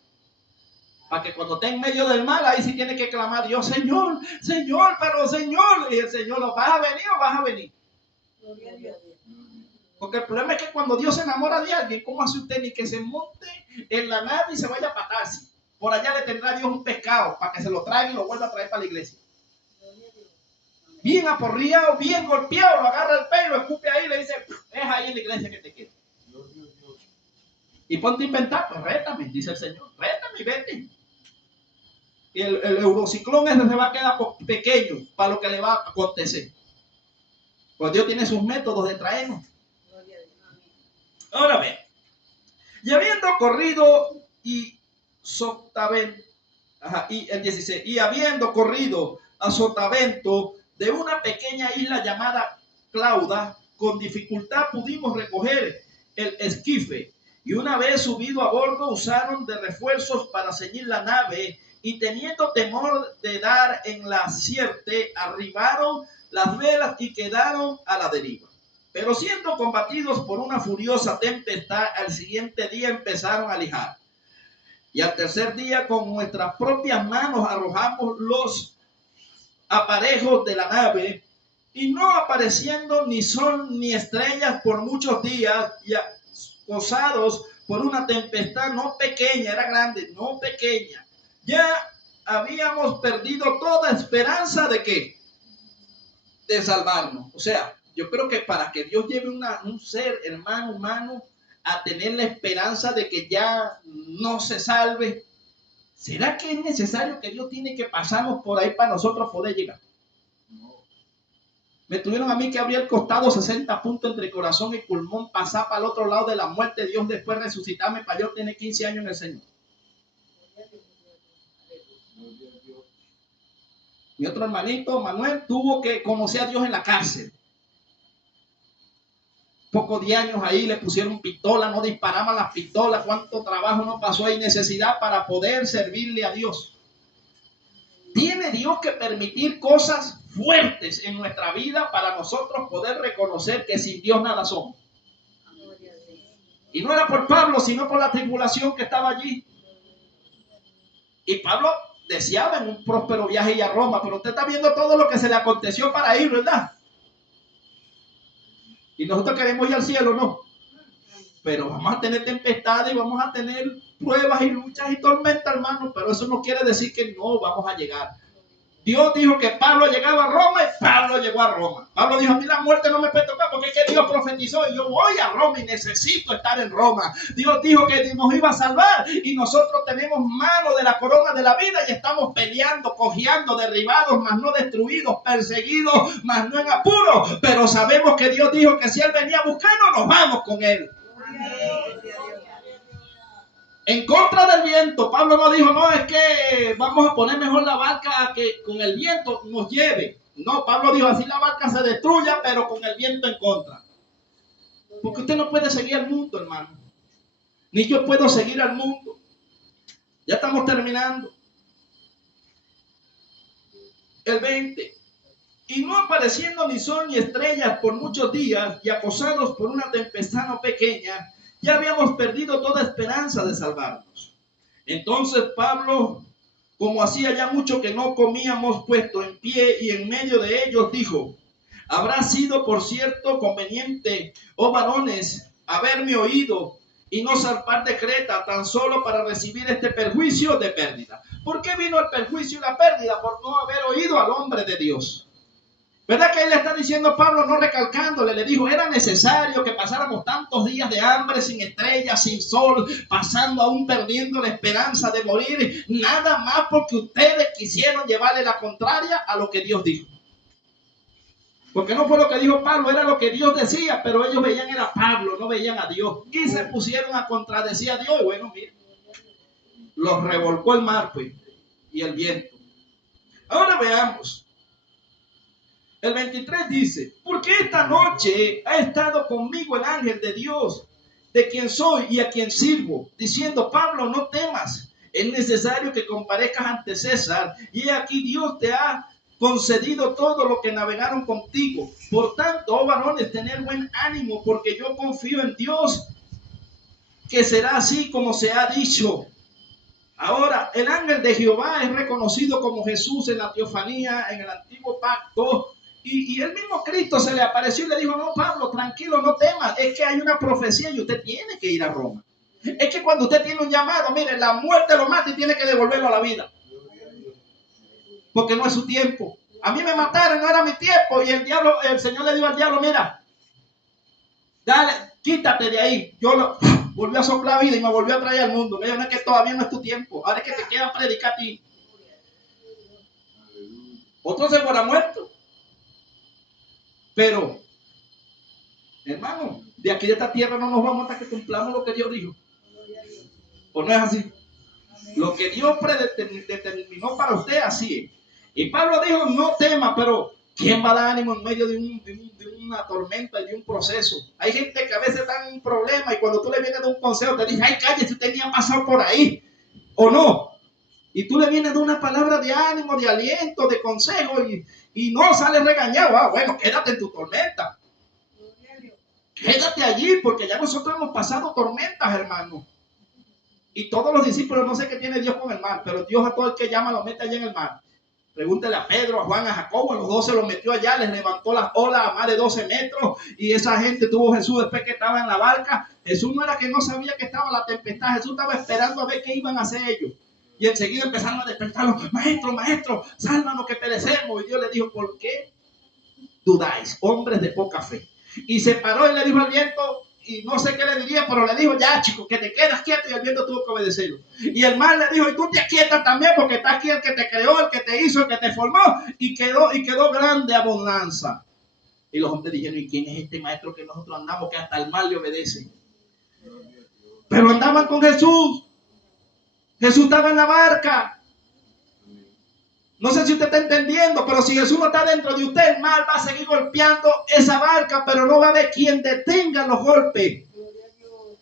Para que cuando esté en medio del mar, ahí sí tiene que clamar Dios, Señor, Señor, pero Señor. Y el Señor, ¿vas a venir o vas a venir? Porque el problema es que cuando Dios se enamora de alguien, ¿cómo hace usted? Ni que se monte en la nave y se vaya a patarse. Por allá le tendrá Dios un pescado para que se lo traiga y lo vuelva a traer para la iglesia. Bien aporreado, bien golpeado, lo agarra el pelo, lo escupe ahí y le dice, es ahí en la iglesia que te quiero. Y ponte a inventar, pues rétame, dice el Señor, rétame y vete. Y el eurociclón ese se va a quedar pequeño para lo que le va a acontecer. Pues Dios tiene sus métodos de traernos. Ahora ve, y habiendo corrido y Sotavento, y el 16, y habiendo corrido a Sotavento de una pequeña isla llamada Clauda, con dificultad pudimos recoger el esquife, y una vez subido a bordo usaron de refuerzos para ceñir la nave, y teniendo temor de dar en la sierte, arribaron las velas y quedaron a la deriva. Pero siendo combatidos por una furiosa tempestad, al siguiente día empezaron a lijar. Y al tercer día con nuestras propias manos arrojamos los aparejos de la nave, y no apareciendo ni sol ni estrellas por muchos días, y acosados por una tempestad no pequeña, era grande, no pequeña, ya habíamos perdido toda esperanza de ¿qué? De salvarnos. O sea, yo creo que para que Dios lleve un ser hermano humano a tener la esperanza de que ya no se salve, ¿será que es necesario que Dios tiene que pasarnos por ahí para nosotros poder llegar? No. Me tuvieron a mí que abrir el costado 60 puntos entre corazón y pulmón, pasar para el otro lado de la muerte, Dios después resucitarme para yo tener 15 años en el Señor. Mi otro hermanito, Manuel, tuvo que conocer a Dios en la cárcel. Pocos de años ahí le pusieron pistola, no disparaban las pistolas. Cuánto trabajo no pasó ahí, necesidad para poder servirle a Dios. Tiene Dios que permitir cosas fuertes en nuestra vida para nosotros poder reconocer que sin Dios nada somos. Y no era por Pablo, sino por la tribulación que estaba allí. Y Pablo deseaba en un próspero viaje a Roma, pero usted está viendo todo lo que se le aconteció para ir, ¿verdad? Y nosotros queremos ir al cielo, ¿no? Pero vamos a tener tempestades y vamos a tener pruebas y luchas y tormentas, hermano, pero eso no quiere decir que no vamos a llegar. Dios dijo que Pablo llegaba a Roma y Pablo llegó a Roma. Pablo dijo, a mí la muerte no me puede tocar porque es que Dios profetizó y yo voy a Roma y necesito estar en Roma. Dios dijo que nos iba a salvar y nosotros tenemos mano de la corona de la vida y estamos peleando, cojeando, derribados, mas no destruidos, perseguidos, mas no en apuro. Pero sabemos que Dios dijo que si Él venía a buscarnos, nos vamos con Él. En contra del viento, Pablo no dijo, no, es que vamos a poner mejor la barca a que con el viento nos lleve. No, Pablo dijo, así la barca se destruya, pero con el viento en contra. Porque usted no puede seguir al mundo, hermano. Ni yo puedo seguir al mundo. Ya estamos terminando. El 20. Y no apareciendo ni sol ni estrellas por muchos días, y acosados por una tempestad no pequeña, ya habíamos perdido toda esperanza de salvarnos. Entonces Pablo, como hacía ya mucho que no comíamos, puesto en pie y en medio de ellos, dijo, habrá sido por cierto conveniente, oh varones, haberme oído y no zarpar de Creta tan solo para recibir este perjuicio de pérdida. ¿Por qué vino el perjuicio y la pérdida? Por no haber oído al hombre de Dios. ¿Verdad que él le está diciendo a Pablo, no recalcándole? Le dijo, era necesario que pasáramos tantos días de hambre, sin estrellas, sin sol, pasando aún perdiendo la esperanza de morir, nada más porque ustedes quisieron llevarle la contraria a lo que Dios dijo. Porque no fue lo que dijo Pablo, era lo que Dios decía, pero ellos veían era Pablo, no veían a Dios. Y se pusieron a contradecir a Dios. Y bueno, miren, los revolcó el mar, pues, y el viento. Ahora veamos. El 23 dice, porque esta noche ha estado conmigo el ángel de Dios, de quien soy y a quien sirvo, diciendo, Pablo, no temas, es necesario que comparezcas ante César, y aquí Dios te ha concedido todo lo que navegaron contigo. Por tanto, oh varones, tener buen ánimo, porque yo confío en Dios, que será así como se ha dicho. Ahora, el ángel de Jehová es reconocido como Jesús en la teofanía, en el antiguo pacto. Y el mismo Cristo se le apareció y le dijo, no, Pablo, tranquilo, no temas. Es que hay una profecía y usted tiene que ir a Roma. Es que cuando usted tiene un llamado, mire, la muerte lo mata y tiene que devolverlo a la vida. Porque no es su tiempo. A mí me mataron, no era mi tiempo. Y el Señor le dijo al diablo, mira, dale, quítate de ahí. Volvió a soplar vida y me volvió a traer al mundo. Mira, no es que todavía no es tu tiempo. Ahora es que te queda predicar a ti. Otro se fuera muerto. Pero, hermano, de aquí de esta tierra no nos vamos hasta que cumplamos lo que Dios dijo. ¿O no es así? Lo que Dios determinó para usted, así es. Y Pablo dijo, no tema, pero ¿quién va a dar ánimo en medio de una tormenta y de un proceso? Hay gente que a veces está en un problema y cuando tú le vienes de un consejo te dice, ay, cállese, usted ni ha pasado por ahí. ¿O no? Y tú le vienes de una palabra de ánimo, de aliento, de consejo y no sales regañado. Ah, bueno, quédate en tu tormenta. Quédate allí porque ya nosotros hemos pasado tormentas, hermano. Y todos los discípulos, no sé qué tiene Dios con el mar, pero Dios a todo el que llama lo mete allá en el mar. Pregúntale a Pedro, a Juan, a Jacobo, a los 12 los metió allá, les levantó las olas a más de 12 metros y esa gente tuvo Jesús después que estaba en la barca. Jesús no era que no sabía que estaba la tempestad, Jesús estaba esperando a ver qué iban a hacer ellos. Y enseguida empezaron a despertarlos, maestro, sálvanos que perecemos. Y Dios le dijo, ¿por qué dudáis, hombres de poca fe? Y se paró y le dijo al viento, y no sé qué le diría, pero le dijo, ya chico, que te quedas quieto, y el viento tuvo que obedecerlo. Y el mar le dijo, y tú te aquietas también, porque está aquí el que te creó, el que te hizo, el que te formó, y quedó grande abundancia. Y los hombres dijeron, ¿y quién es este maestro que nosotros andamos, que hasta el mar le obedece? Pero andaban con Jesús. Jesús estaba en la barca. No sé si usted está entendiendo, pero si Jesús no está dentro de usted, el mar va a seguir golpeando esa barca, pero no va a haber quien detenga los golpes.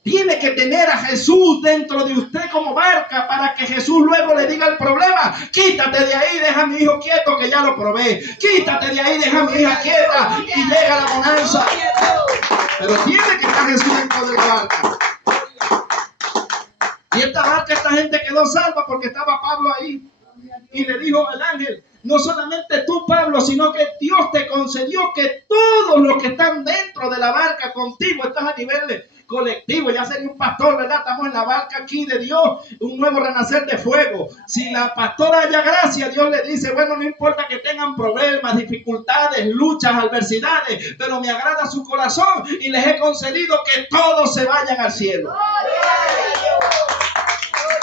Tiene que tener a Jesús dentro de usted como barca para que Jesús luego le diga el problema. Quítate de ahí, deja a mi hijo quieto que ya lo probé. Quítate de ahí, deja a mi hija quieta y llega la bonanza. Pero tiene que estar Jesús dentro de la barca. Y esta barca, esta gente quedó salva porque estaba Pablo ahí. Y le dijo el ángel, no solamente tú, Pablo, sino que Dios te concedió que todos los que están dentro de la barca contigo, estás a nivel colectivo, ya sería un pastor, ¿verdad? Estamos en la barca aquí de Dios, un nuevo renacer de fuego. Si la pastora haya gracia, Dios le dice, bueno, no importa que tengan problemas, dificultades, luchas, adversidades, pero me agrada su corazón y les he concedido que todos se vayan al cielo.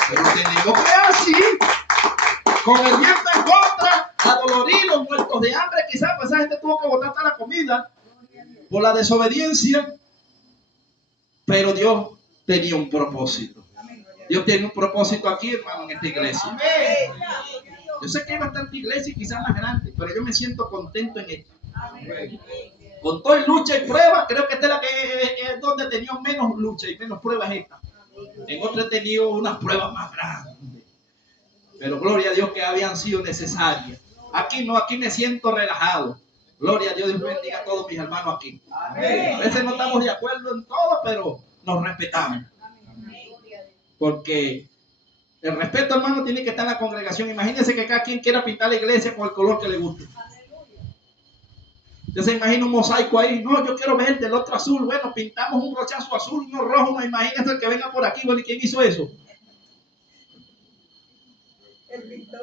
Pero tenemos que así, con el viento en contra, adoloridos, muertos de hambre, quizás pues esa gente tuvo que botar toda la comida por la desobediencia. Pero Dios tenía un propósito. Dios tiene un propósito aquí, hermano, en esta iglesia. Yo sé que hay bastante iglesia y quizás más grande, pero yo me siento contento en esto. Con toda lucha y prueba, creo que esta es la que es donde he tenido menos lucha y menos pruebas esta. En otro he tenido unas pruebas más grandes. Pero gloria a Dios que habían sido necesarias. Aquí no, aquí me siento relajado. Gloria a Dios, Dios bendiga a todos mis hermanos aquí. Amén. A veces no estamos de acuerdo en todo, pero nos respetamos. Porque el respeto, hermano, tiene que estar en la congregación. Imagínense que cada quien quiera pintar la iglesia con el color que le guste. Usted se imagina un mosaico ahí. No, yo quiero verde, el otro azul. Bueno, pintamos un brochazo azul, uno rojo. No, imagínense el que venga por aquí. Bueno, ¿y quién hizo eso? El pintor.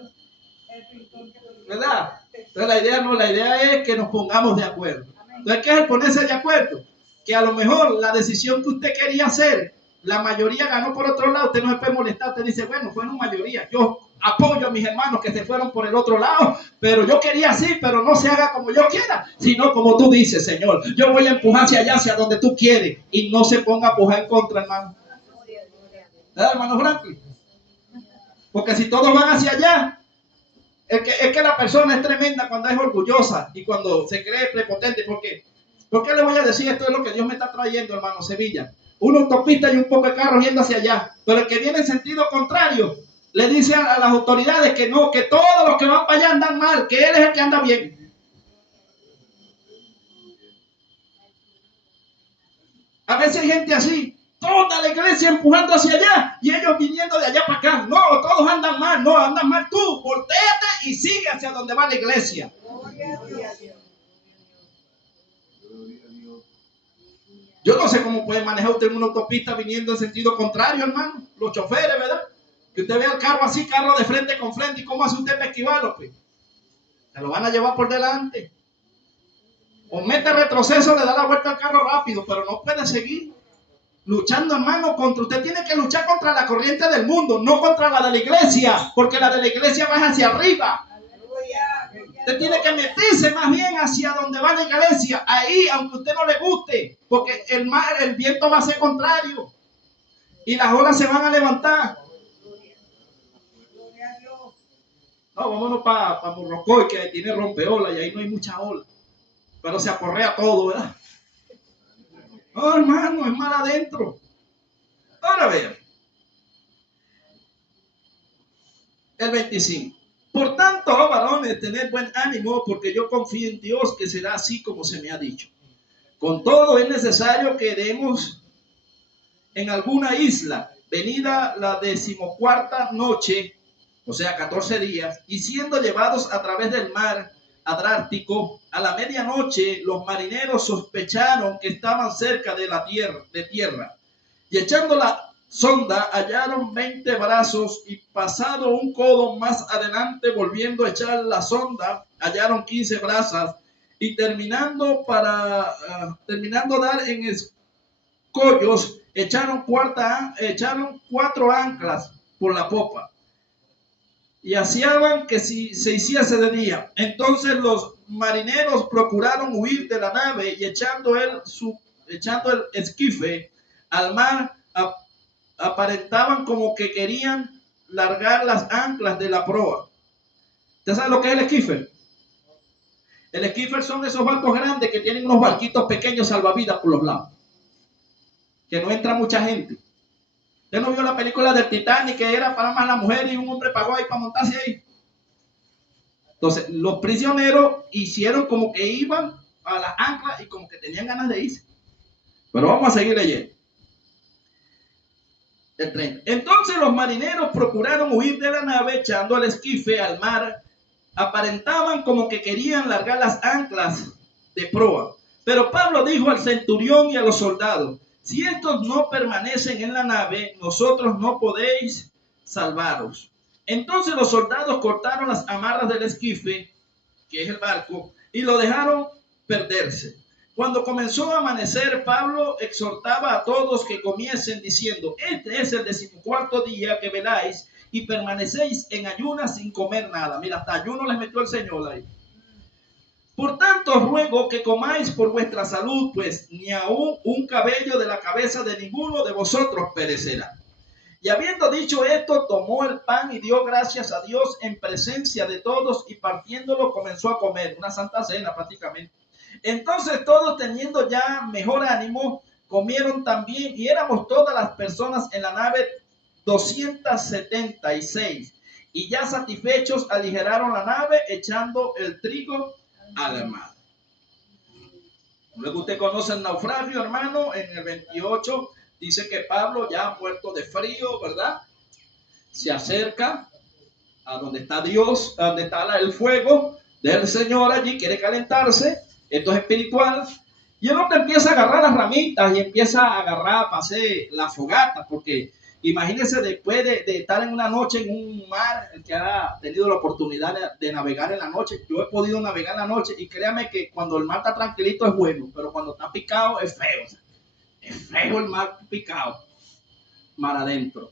¿Verdad? Entonces la idea es que nos pongamos de acuerdo. Entonces, ¿qué es el ponerse de acuerdo? Que a lo mejor la decisión que usted quería hacer, la mayoría ganó por otro lado, usted no se puede molestar, usted dice, bueno, fue una mayoría, yo apoyo a mis hermanos que se fueron por el otro lado, pero yo quería así, pero no se haga como yo quiera, sino como tú dices, Señor, yo voy a empujar hacia allá, hacia donde tú quieres, y no se ponga a empujar en contra, hermano. ¿Verdad, hermano Franklin? Porque si todos van hacia allá, es que la persona es tremenda cuando es orgullosa y cuando se cree prepotente. ¿Por qué le voy a decir? Esto es lo que Dios me está trayendo, hermano. Sevilla, una autopista y un poco de carros yendo hacia allá, pero el que viene en sentido contrario le dice a las autoridades que no, que todos los que van para allá andan mal, que él es el que anda bien. A veces hay gente así, toda la iglesia empujando hacia allá y ellos viniendo de allá para acá. No, todos andan mal, no, andan mal tú. Voltéate y sigue hacia donde va la iglesia. Yo no sé cómo puede manejar usted una autopista viniendo en sentido contrario, hermano. Los choferes, ¿verdad? Que usted vea el carro así, carro de frente con frente, ¿y cómo hace usted para esquivarlo? Pues? Se lo van a llevar por delante. O mete retroceso, le da la vuelta al carro rápido, pero no puede seguir luchando, hermano, contra usted. Tiene que luchar contra la corriente del mundo, no contra la de la iglesia, porque la de la iglesia va hacia arriba. Usted tiene que meterse más bien hacia donde va la iglesia, ahí, aunque a usted no le guste, porque el viento va a ser contrario y las olas se van a levantar. No, vámonos para Morrocoy, que tiene rompeolas y ahí no hay mucha ola, pero se aporrea todo, ¿verdad? No, hermano, es mal adentro. Ahora vean, el 25. Por tanto, oh varones, tened buen ánimo, porque yo confío en Dios que será así como se me ha dicho. Con todo es necesario que demos en alguna isla, venida la 14ª noche, o sea, 14 días, y siendo llevados a través del mar Adrártico, a la medianoche los marineros sospecharon que estaban cerca de la tierra, y echando la sonda hallaron 20 brazos, y pasado un codo más adelante, volviendo a echar la sonda, hallaron 15 brazas, y terminando dar en escollos, echaron 4 anclas por la popa, y hacían que si se hiciese de día. Entonces los marineros procuraron huir de la nave, y echando el esquife al mar, aparentaban como que querían largar las anclas de la proa. ¿Usted sabe lo que es el esquife? El esquife son esos barcos grandes que tienen unos barquitos pequeños salvavidas por los lados, que no entra mucha gente. ¿Usted no vio la película del Titanic, que era para más la mujer y un hombre pagó ahí para montarse ahí? Entonces los prisioneros hicieron como que iban a las anclas y como que tenían ganas de irse. Pero vamos a seguir leyendo. El 30. Entonces los marineros procuraron huir de la nave, echando el esquife al mar, aparentaban como que querían largar las anclas de proa. Pero Pablo dijo al centurión y a los soldados: si estos no permanecen en la nave, nosotros no podéis salvaros. Entonces los soldados cortaron las amarras del esquife, que es el barco, y lo dejaron perderse. Cuando comenzó a amanecer, Pablo exhortaba a todos que comiesen diciendo: este es el 14º día que veláis y permanecéis en ayunas sin comer nada. Mira, hasta ayuno les metió el Señor ahí. Por tanto, ruego que comáis por vuestra salud, pues ni aun un cabello de la cabeza de ninguno de vosotros perecerá. Y habiendo dicho esto, tomó el pan y dio gracias a Dios en presencia de todos, y partiéndolo comenzó a comer, una santa cena prácticamente. Entonces todos, teniendo ya mejor ánimo, comieron también, y éramos todas las personas en la nave 276, y ya satisfechos aligeraron la nave, echando el trigo a la mar. Luego usted conoce el naufragio, hermano. En el 28 dice que Pablo, ya muerto de frío, ¿verdad?, se acerca a donde está Dios, a donde está el fuego del Señor allí, quiere calentarse. Esto es espiritual. Y el hombre empieza a agarrar las ramitas y empieza a agarrar para hacer la fogata, porque imagínense, después de estar en una noche en un mar, el que ha tenido la oportunidad de navegar en la noche, yo he podido navegar en la noche, y créame que cuando el mar está tranquilito es bueno, pero cuando está picado es feo. O sea, es feo el mar picado. mar adentro.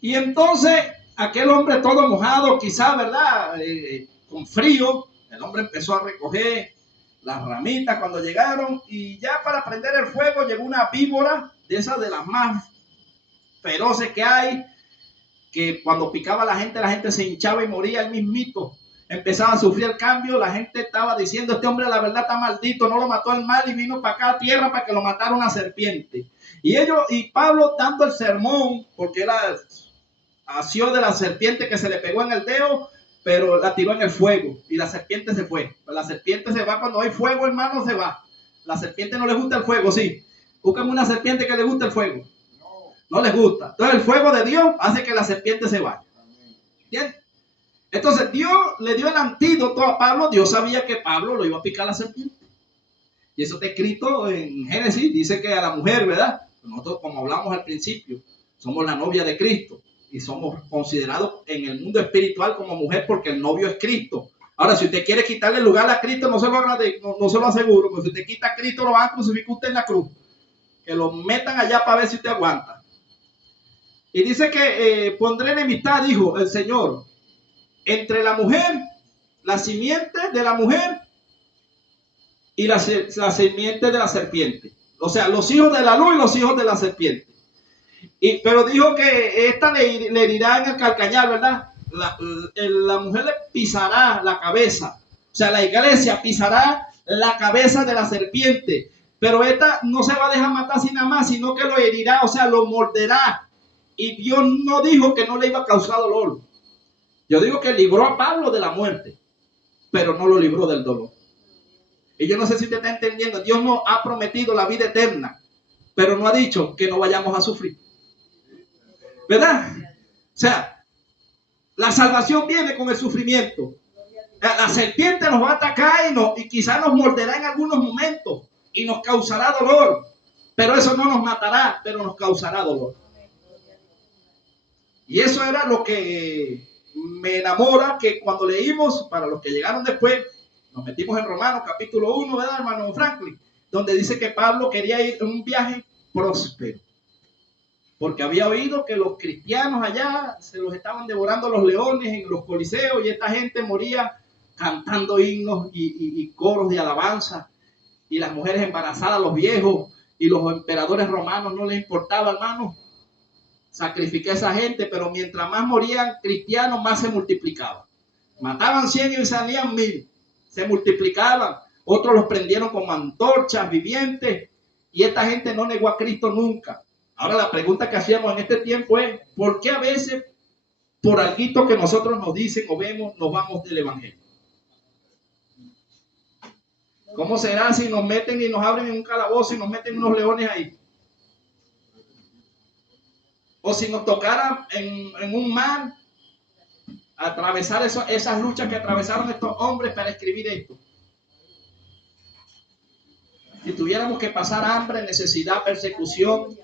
Y entonces aquel hombre todo mojado, quizá, ¿verdad? Con frío, el hombre empezó a recoger las ramitas cuando llegaron y ya para prender el fuego llegó una víbora de esas de las más feroces que hay, que cuando picaba a la gente se hinchaba y moría el mismito. Empezaba a sufrir el cambio, la gente estaba diciendo, este hombre la verdad está maldito, no lo mató el mal y vino para acá a tierra para que lo matara una serpiente. Y Pablo dando el sermón, porque él asió de la serpiente que se le pegó en el dedo, pero la tiró en el fuego y la serpiente se fue. La serpiente se va cuando hay fuego, hermano, se va. La serpiente no le gusta el fuego, sí. Búscame una serpiente que le guste el fuego. No les gusta. Entonces el fuego de Dios hace que la serpiente se vaya. ¿Entiendes? Entonces Dios le dio el antídoto a Pablo. Dios sabía que Pablo lo iba a picar la serpiente. Y eso está escrito en Génesis. Dice que a la mujer, ¿verdad? Nosotros, como hablamos al principio, somos la novia de Cristo. Y somos considerados en el mundo espiritual como mujer porque el novio es Cristo. Ahora, si usted quiere quitarle el lugar a Cristo, no se lo aseguro. Porque si usted quita a Cristo, lo van a crucificar usted en la cruz. Que lo metan allá para ver si usted aguanta. Y dice que pondré enemistad, dijo el Señor, entre la mujer, la simiente de la mujer y la simiente de la serpiente. O sea, los hijos de la luz y los hijos de la serpiente. Pero dijo que esta le herirá en el calcañar, ¿verdad? La mujer le pisará la cabeza. O sea, la iglesia pisará la cabeza de la serpiente. Pero esta no se va a dejar matar así nada más, sino que lo herirá, o sea, lo morderá. Y Dios no dijo que no le iba a causar dolor. Yo digo que libró a Pablo de la muerte, pero no lo libró del dolor. Y yo no sé si usted está entendiendo. Dios nos ha prometido la vida eterna, pero no ha dicho que no vayamos a sufrir. ¿Verdad? O sea, la salvación viene con el sufrimiento. La serpiente nos va a atacar y quizás nos morderá en algunos momentos y nos causará dolor. Pero eso no nos matará, pero nos causará dolor. Y eso era lo que me enamora, que cuando leímos, para los que llegaron después, nos metimos en Romanos capítulo 1, ¿verdad, hermano Franklin? Donde dice que Pablo quería ir en un viaje próspero. Porque había oído que los cristianos allá se los estaban devorando los leones en los coliseos y esta gente moría cantando himnos y coros de alabanza. Y las mujeres embarazadas, los viejos y los emperadores romanos no les importaba, hermano. Sacrifiqué a esa gente, pero mientras más morían cristianos, más se multiplicaban. Mataban 100 y salían 1000. Se multiplicaban. Otros los prendieron como antorchas vivientes. Y esta gente no negó a Cristo nunca. Ahora la pregunta que hacíamos en este tiempo es, ¿por qué a veces, por algo que nosotros nos dicen o vemos, nos vamos del evangelio? ¿Cómo será si nos meten y nos abren en un calabozo y nos meten unos leones ahí? O si nos tocara en un mar, atravesar esas luchas que atravesaron estos hombres para escribir esto. Si tuviéramos que pasar hambre, necesidad, persecución,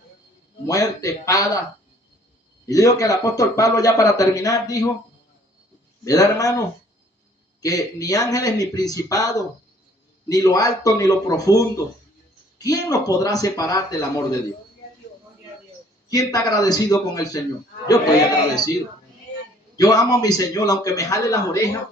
muerte, espada. Y digo que el apóstol Pablo, ya para terminar, dijo, ¿verdad, hermano? Que ni ángeles, ni principados, ni lo alto, ni lo profundo. ¿Quién nos podrá separar del amor de Dios? ¿Quién está agradecido con el Señor? Yo estoy agradecido. Yo amo a mi Señor, aunque me jale las orejas,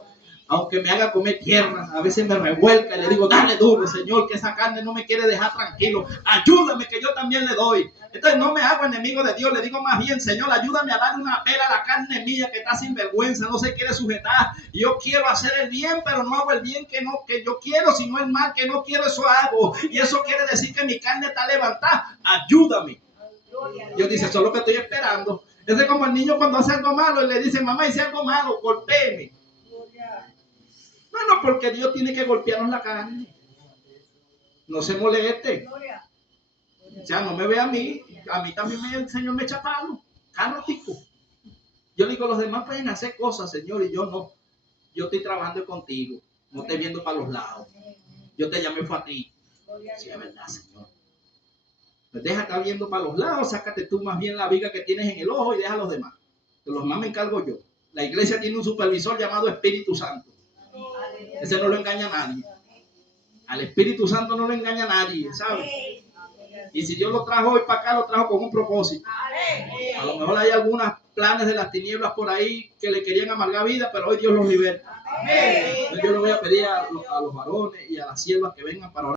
aunque me haga comer tierra, a veces me revuelca y le digo, dale duro, Señor, que esa carne no me quiere dejar tranquilo. Ayúdame, que yo también le doy. Entonces no me hago enemigo de Dios, le digo más bien, Señor, ayúdame a darle una pela a la carne mía que está sin vergüenza, no se quiere sujetar. Yo quiero hacer el bien, pero no hago el bien que yo quiero, sino el mal que no quiero, eso hago. Y eso quiere decir que mi carne está levantada. Ayúdame. Dios dice, eso es lo que estoy esperando. Es como el niño cuando hace algo malo y le dice, mamá, hice algo malo, golpéeme. Bueno, porque Dios tiene que golpearnos la carne. No se moleste. O sea, no me ve a mí también el Señor me echa palo, carrotico. Yo le digo, los demás pueden hacer cosas, Señor, y yo no. Yo estoy trabajando contigo, no estoy viendo para los lados. Yo te llamé fue a ti. Sí, es verdad, Señor. Pues deja estar viendo para los lados, sácate tú más bien la viga que tienes en el ojo y deja a los demás. De los demás me encargo yo. La iglesia tiene un supervisor llamado Espíritu Santo. Ese no lo engaña a nadie. Al Espíritu Santo no lo engaña a nadie, ¿sabes? Y si Dios lo trajo hoy para acá, lo trajo con un propósito. A lo mejor hay algunos planes de las tinieblas por ahí que le querían amargar vida, pero hoy Dios los liberta. Entonces yo le voy a pedir a los varones y a las siervas que vengan para orar.